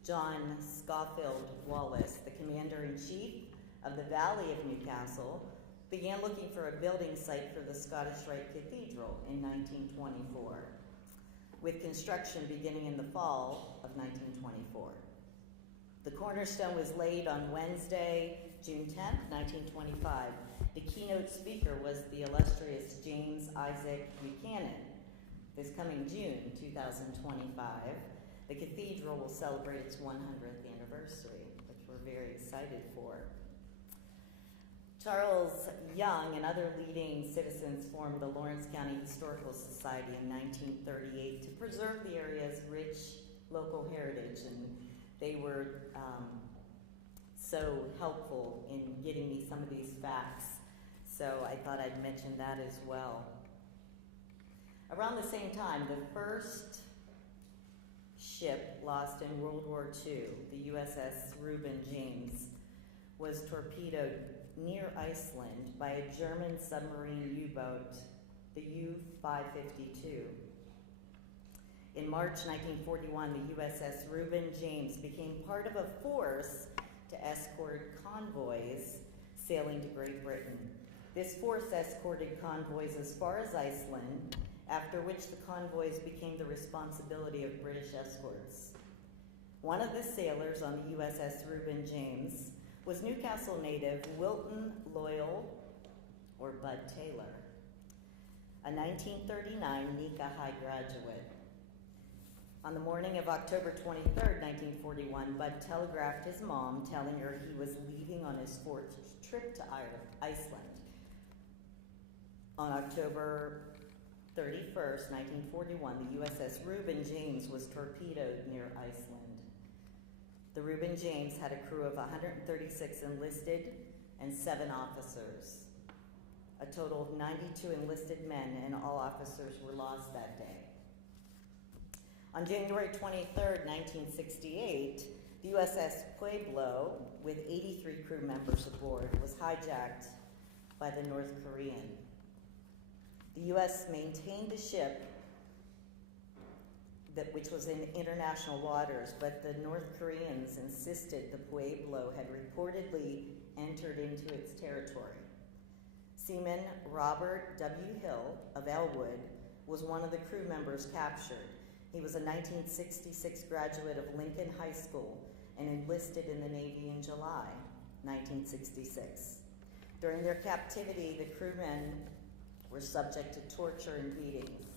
John Schofield Wallace, the commander-in-chief of the Valley of Newcastle, began looking for a building site for the Scottish Rite Cathedral in 1924, with construction beginning in the fall of 1924. The cornerstone was laid on Wednesday, June 10th, 1925. The keynote speaker was the illustrious James Isaac Buchanan. This coming June 2025, the cathedral will celebrate its 100th anniversary, which we're very excited for. Charles Young and other leading citizens formed the Lawrence County Historical Society in 1938 to preserve the area's rich local heritage, and they were so helpful in getting me some of these facts, so I thought I'd mention that as well. Around the same time, the first ship lost in World War II, the USS Reuben James, was torpedoed near Iceland by a German submarine U-boat, the U-552. In March 1941, the USS Reuben James became part of a force to escort convoys sailing to Great Britain. This force escorted convoys as far as Iceland, after which the convoys became the responsibility of British escorts. One of the sailors on the USS Reuben James was Newcastle native Wilton Loyal, or Bud Taylor, a 1939 NECA High graduate. On the morning of October 23rd, 1941, Bud telegraphed his mom telling her he was leaving on his 4th trip to Iceland. On October 31st, 1941, the USS Reuben James was torpedoed near Iceland. The Reuben James had a crew of 136 enlisted and 7 officers. A total of 92 enlisted men and all officers were lost that day. On January 23rd, 1968, the USS Pueblo, with 83 crew members aboard, was hijacked by the North Korean. The U.S. maintained the ship, which was in international waters, but the North Koreans insisted the Pueblo had reportedly entered into its territory. Seaman Robert W. Hill of Elwood was one of the crew members captured. He was a 1966 graduate of Lincoln High School and enlisted in the Navy in July 1966. During their captivity, the crewmen were subject to torture and beatings.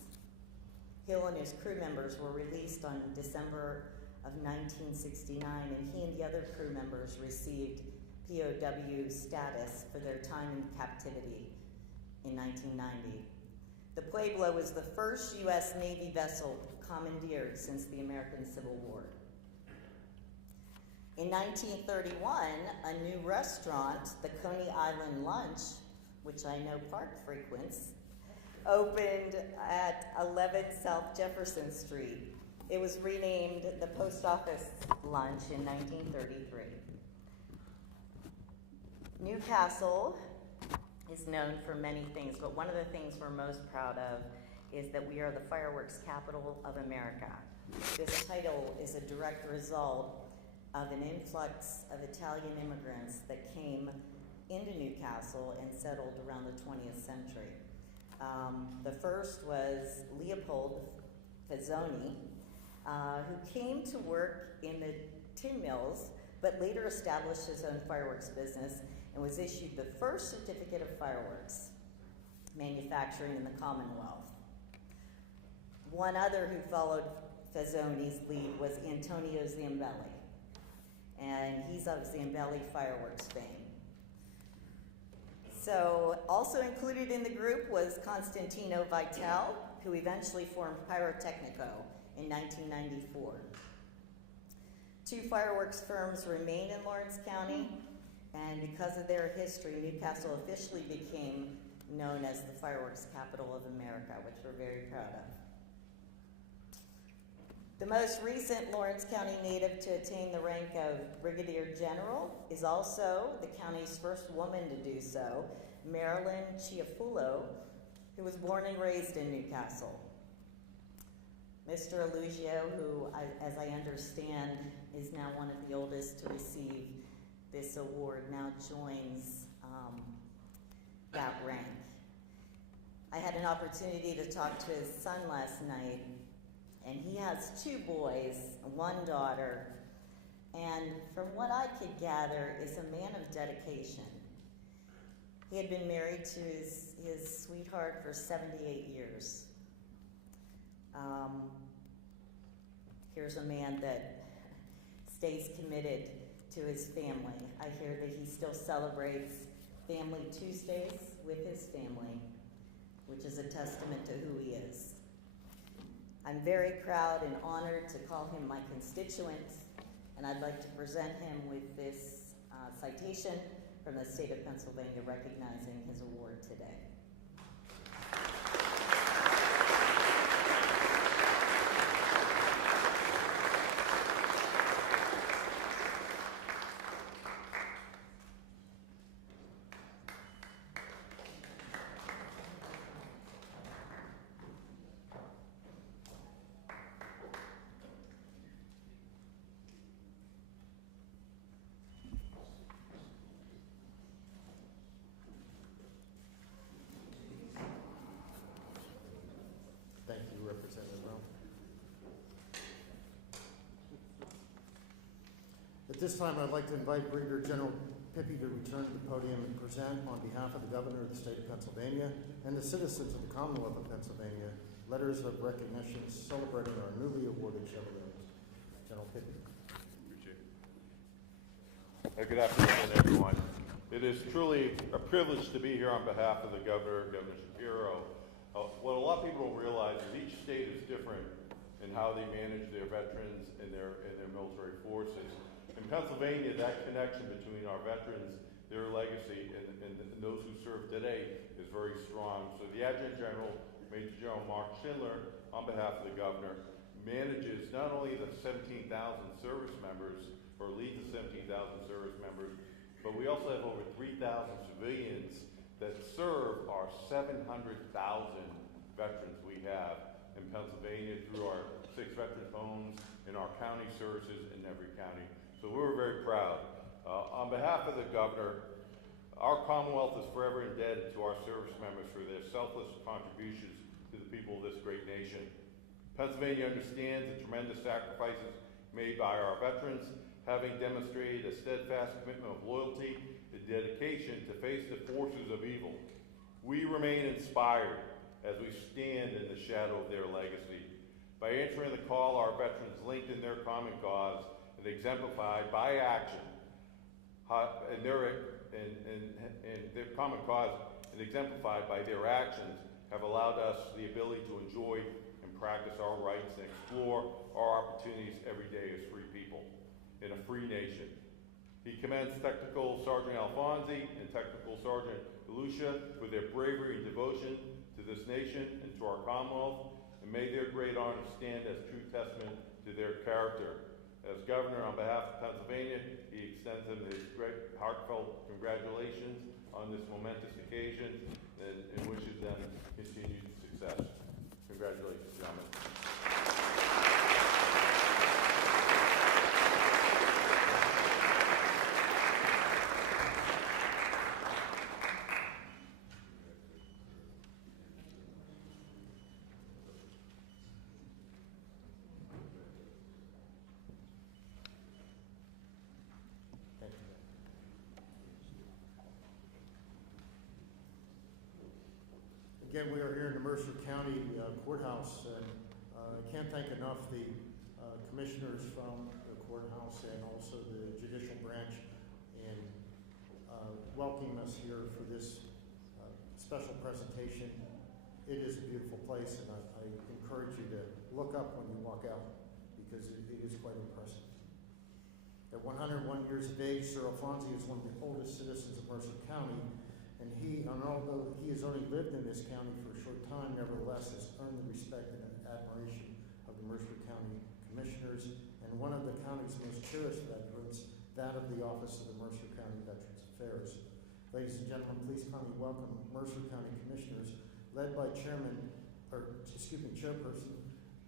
Hill and his crew members were released on December of 1969, and he and the other crew members received POW status for their time in captivity in 1990. The Pueblo was the first U.S. Navy vessel commandeered since the American Civil War. In 1931, a new restaurant, the Coney Island Lunch, which I know Park frequents, opened at 11 South Jefferson Street. It was renamed the Post Office Lunch in 1933. Newcastle is known for many things, but one of the things we're most proud of is that we are the fireworks capital of America. This title is a direct result of an influx of Italian immigrants that came into Newcastle and settled around the 20th century. The first was Leopold Fazzoni, who came to work in the tin mills, but later established his own fireworks business and was issued the first certificate of fireworks manufacturing in the Commonwealth. One other who followed Fazzoni's lead was Antonio Zambelli, and he's of Zambelli fireworks fame. So also included in the group was Constantino Vitel, who eventually formed Pyrotechnico in 1994. 2 fireworks firms remain in Lawrence County, and because of their history, Newcastle officially became known as the fireworks capital of America, which we're very proud of. The most recent Lawrence County native to attain the rank of Brigadier General is also the county's first woman to do so, Marilyn Chiafulo, who was born and raised in Newcastle. Mr. Aluisia, who, as I understand, is now one of the oldest to receive this award, now joins that rank. I had an opportunity to talk to his son last night, and he has 2 boys, 1 daughter, and from what I could gather, is a man of dedication. He had been married to his sweetheart for 78 years. Here's a man that stays committed to his family. I hear that he still celebrates Family Tuesdays with his family, which is a testament to who he is. I'm very proud and honored to call him my constituent, and I'd like to present him with this citation from the state of Pennsylvania recognizing his award today. Thank you, Representative Rome. At this time, I'd like to invite Brigadier General Pippi to return to the podium and present, on behalf of the Governor of the State of Pennsylvania and the citizens of the Commonwealth of Pennsylvania, letters of recognition celebrating our newly awarded chevaliers. General Pickett. Good afternoon, everyone. It is truly a privilege to be here on behalf of the Governor, Governor Shapiro. What a lot of people don't realize is each state is different in how they manage their veterans and their military forces. In Pennsylvania, that connection between our veterans, their legacy, and those who serve today is very strong. So the Adjutant General, Major General Mark Schindler, on behalf of the Governor, manages not only the 17,000 service members, or leads the 17,000 service members, but we also have over 3,000 civilians that serve our 700,000 veterans we have in Pennsylvania through our 6 veterans homes and our county services in every county. So we're very proud. On behalf of the Governor, our Commonwealth is forever indebted to our service members for their selfless contributions to the people of this great nation. Pennsylvania understands the tremendous sacrifices made by our veterans, having demonstrated a steadfast commitment of loyalty and dedication to face the forces of evil. We remain inspired as we stand in the shadow of their legacy. By answering the call, our veterans linked in their common cause and exemplified by action, and their common cause and exemplified by their actions have allowed us the ability to enjoy and practice our rights and explore our opportunities every day as free people in a free nation. He commends Technical Sergeant Alfonsi and Technical Sergeant Aluisia for their bravery and devotion to this nation and to our Commonwealth, and may their great honor stand as true testament to their character. As Governor, on behalf of Pennsylvania, he extends them his great heartfelt congratulations on this momentous occasion and wishes them continued success. Congratulations, gentlemen. Again, we are here in the Mercer County Courthouse, and I can't thank enough the commissioners from the courthouse and also the judicial branch in welcoming us here for this special presentation. It is a beautiful place, and I encourage you to look up when you walk out because it is quite impressive. At 101 years of age, Sir Alfonsi is one of the oldest citizens of Mercer County, and although he has only lived in this county for a short time, nevertheless has earned the respect and admiration of the Mercer County Commissioners and one of the county's most cherished veterans, that of the Office of the Mercer County Veterans Affairs. Ladies and gentlemen, please kindly welcome Mercer County Commissioners, led by Chairperson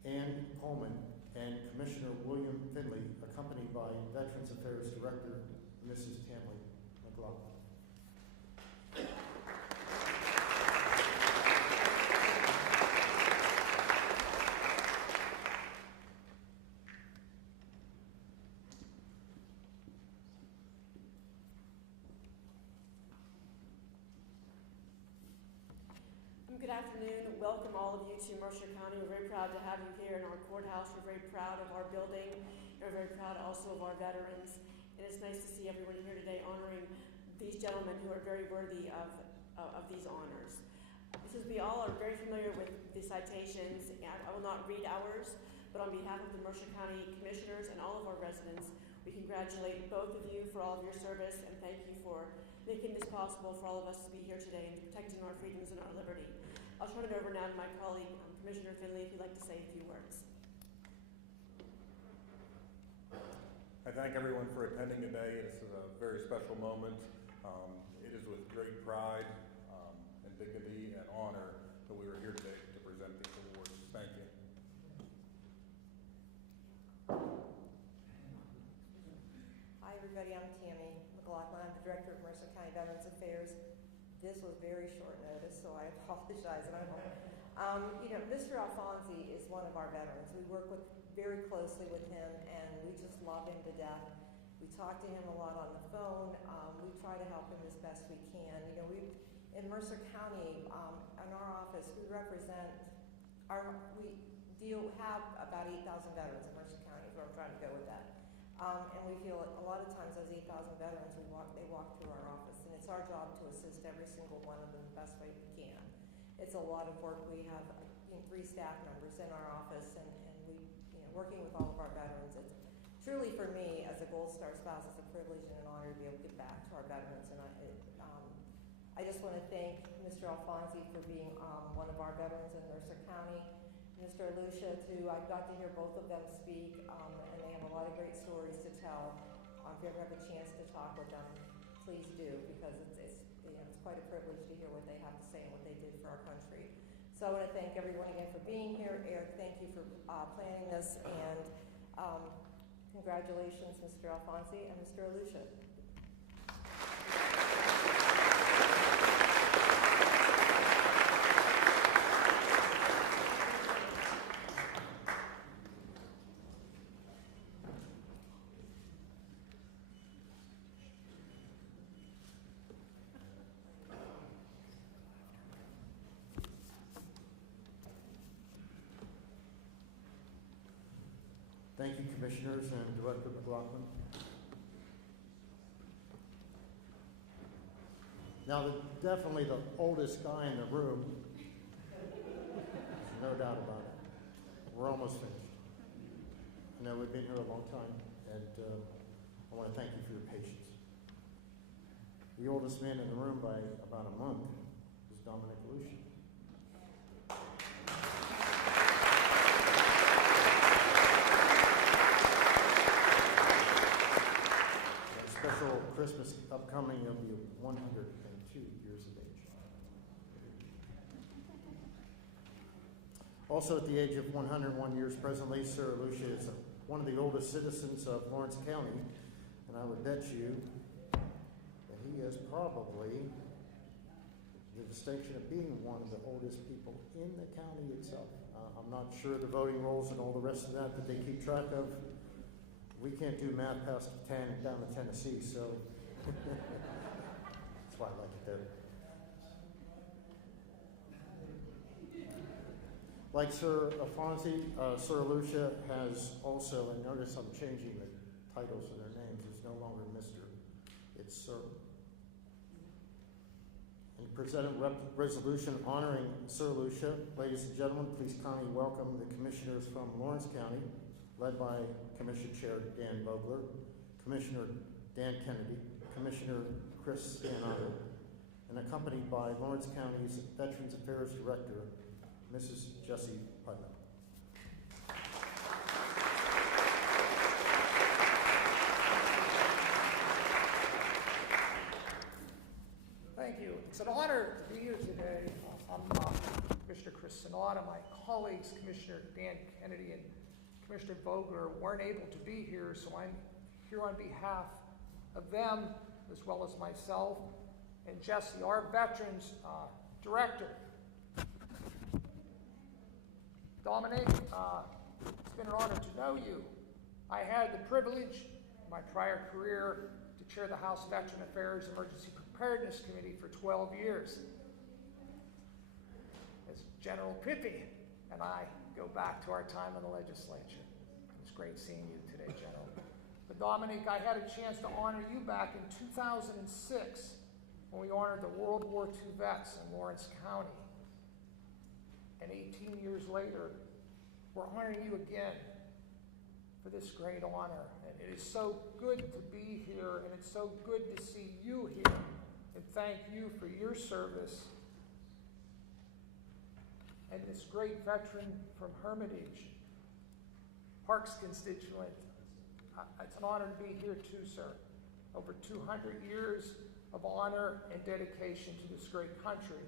Ann Coleman and Commissioner William Finley, accompanied by Veterans Affairs Director Mrs. Tammy McLaughlin. Good afternoon. Welcome all of you to Mercer County. We're very proud to have you here in our courthouse. We're very proud of our building. We're very proud also of our veterans. And it's nice to see everyone here today honoring these gentlemen who are very worthy of these honors. Since we all are very familiar with the citations, I will not read ours, but on behalf of the Mercer County Commissioners and all of our residents, we congratulate both of you for all of your service and thank you for making this possible for all of us to be here today and protecting our freedoms and our liberty. I'll turn it over now to my colleague, Commissioner Finley, if you'd like to say a few words. I thank everyone for attending today. This is a very special moment. It is with great pride and dignity and honor that we are here today to present these awards. Thank you. Hi everybody, I'm Tammy McLaughlin. I'm the Director of Mercer County Veterans Affairs. This was very short notice, so I apologize. And Mr. Alfonsi is one of our veterans. We work very closely with him, and we just love him to death. We talk to him a lot on the phone. We try to help him as best we can. In Mercer County, in our office, we represent we have about 8,000 veterans in Mercer County, is where I'm trying to go with that. And we feel a lot of times those 8,000 veterans, they walk through our office, and it's our job to assist every single one of them the best way we can. It's a lot of work. We have 3 staff members in our office, and we, working with all of our veterans. It's truly, for me, as a Gold Star spouse, it's a privilege and an honor to be able to give back to our veterans. And I just want to thank Mr. Alfonsi for being one of our veterans in Mercer County. Mr. Aluisia, too. I got to hear both of them speak, and they have a lot of great stories to tell. If you ever have a chance to talk with them, please do, because it's quite a privilege to hear what they have to say and what they did for our country. So I want to thank everyone again for being here. Eric, thank you for planning this, and congratulations, Mr. Alfonsi and Mr. Aluisia. Thank you, Commissioners and Director McLaughlin. Now, definitely the oldest guy in the room, there's no doubt about it. We're almost finished. I know we've been here a long time, and I want to thank you for your patience. The oldest man in the room by about a month is Dominick. Special Christmas upcoming, he'll be 102 years of age. Also at the age of 101 years presently, Sir Aluisia is one of the oldest citizens of Lawrence County, and I would bet you that he has probably the distinction of being one of the oldest people in the county itself. I'm not sure the voting rolls and all the rest of that they keep track of. We can't do math past 10 down to Tennessee, so that's why I like it there. Like Sir Alfonsi, Sir Aluisia has also, and notice I'm changing the titles of their names, it's no longer Mr., it's Sir. And present a resolution honoring Sir Aluisia. Ladies and gentlemen, please kindly welcome the commissioners from Lawrence County, led by Commission Chair Dan Vogler, Commissioner Dan Kennedy, Commissioner Chris Spianato, and accompanied by Lawrence County's Veterans Affairs Director, Mrs. Jessie Putnam. Thank you. It's an honor to be here today. I'm Commissioner Chris Spianato. My colleagues, Commissioner Dan Kennedy and Commissioner Vogler, weren't able to be here, so I'm here on behalf of them, as well as myself and Jesse, our Veterans Director. Dominick, it's been an honor to know you. I had the privilege in my prior career to chair the House Veteran Affairs Emergency Preparedness Committee for 12 years. As General Pippy and I go back to our time in the legislature. It's great seeing you today, General. But Dominick, I had a chance to honor you back in 2006 when we honored the World War II vets in Lawrence County. And 18 years later, we're honoring you again for this great honor. And it is so good to be here, and it's so good to see you here. And thank you for your service. And this great veteran from Hermitage, Parks constituent, it's an honor to be here too, sir. Over 200 years of honor and dedication to this great country.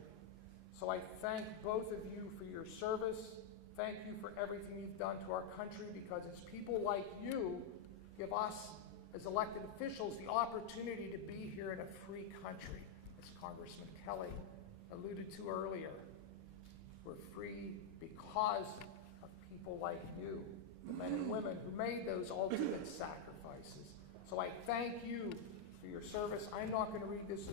So I thank both of you for your service. Thank you for everything you've done to our country, because it's people like you give us, as elected officials, the opportunity to be here in a free country, as Congressman Kelly alluded to earlier. We're free because of people like you, the men and women who made those ultimate sacrifices. So I thank you for your service. I'm not going to read this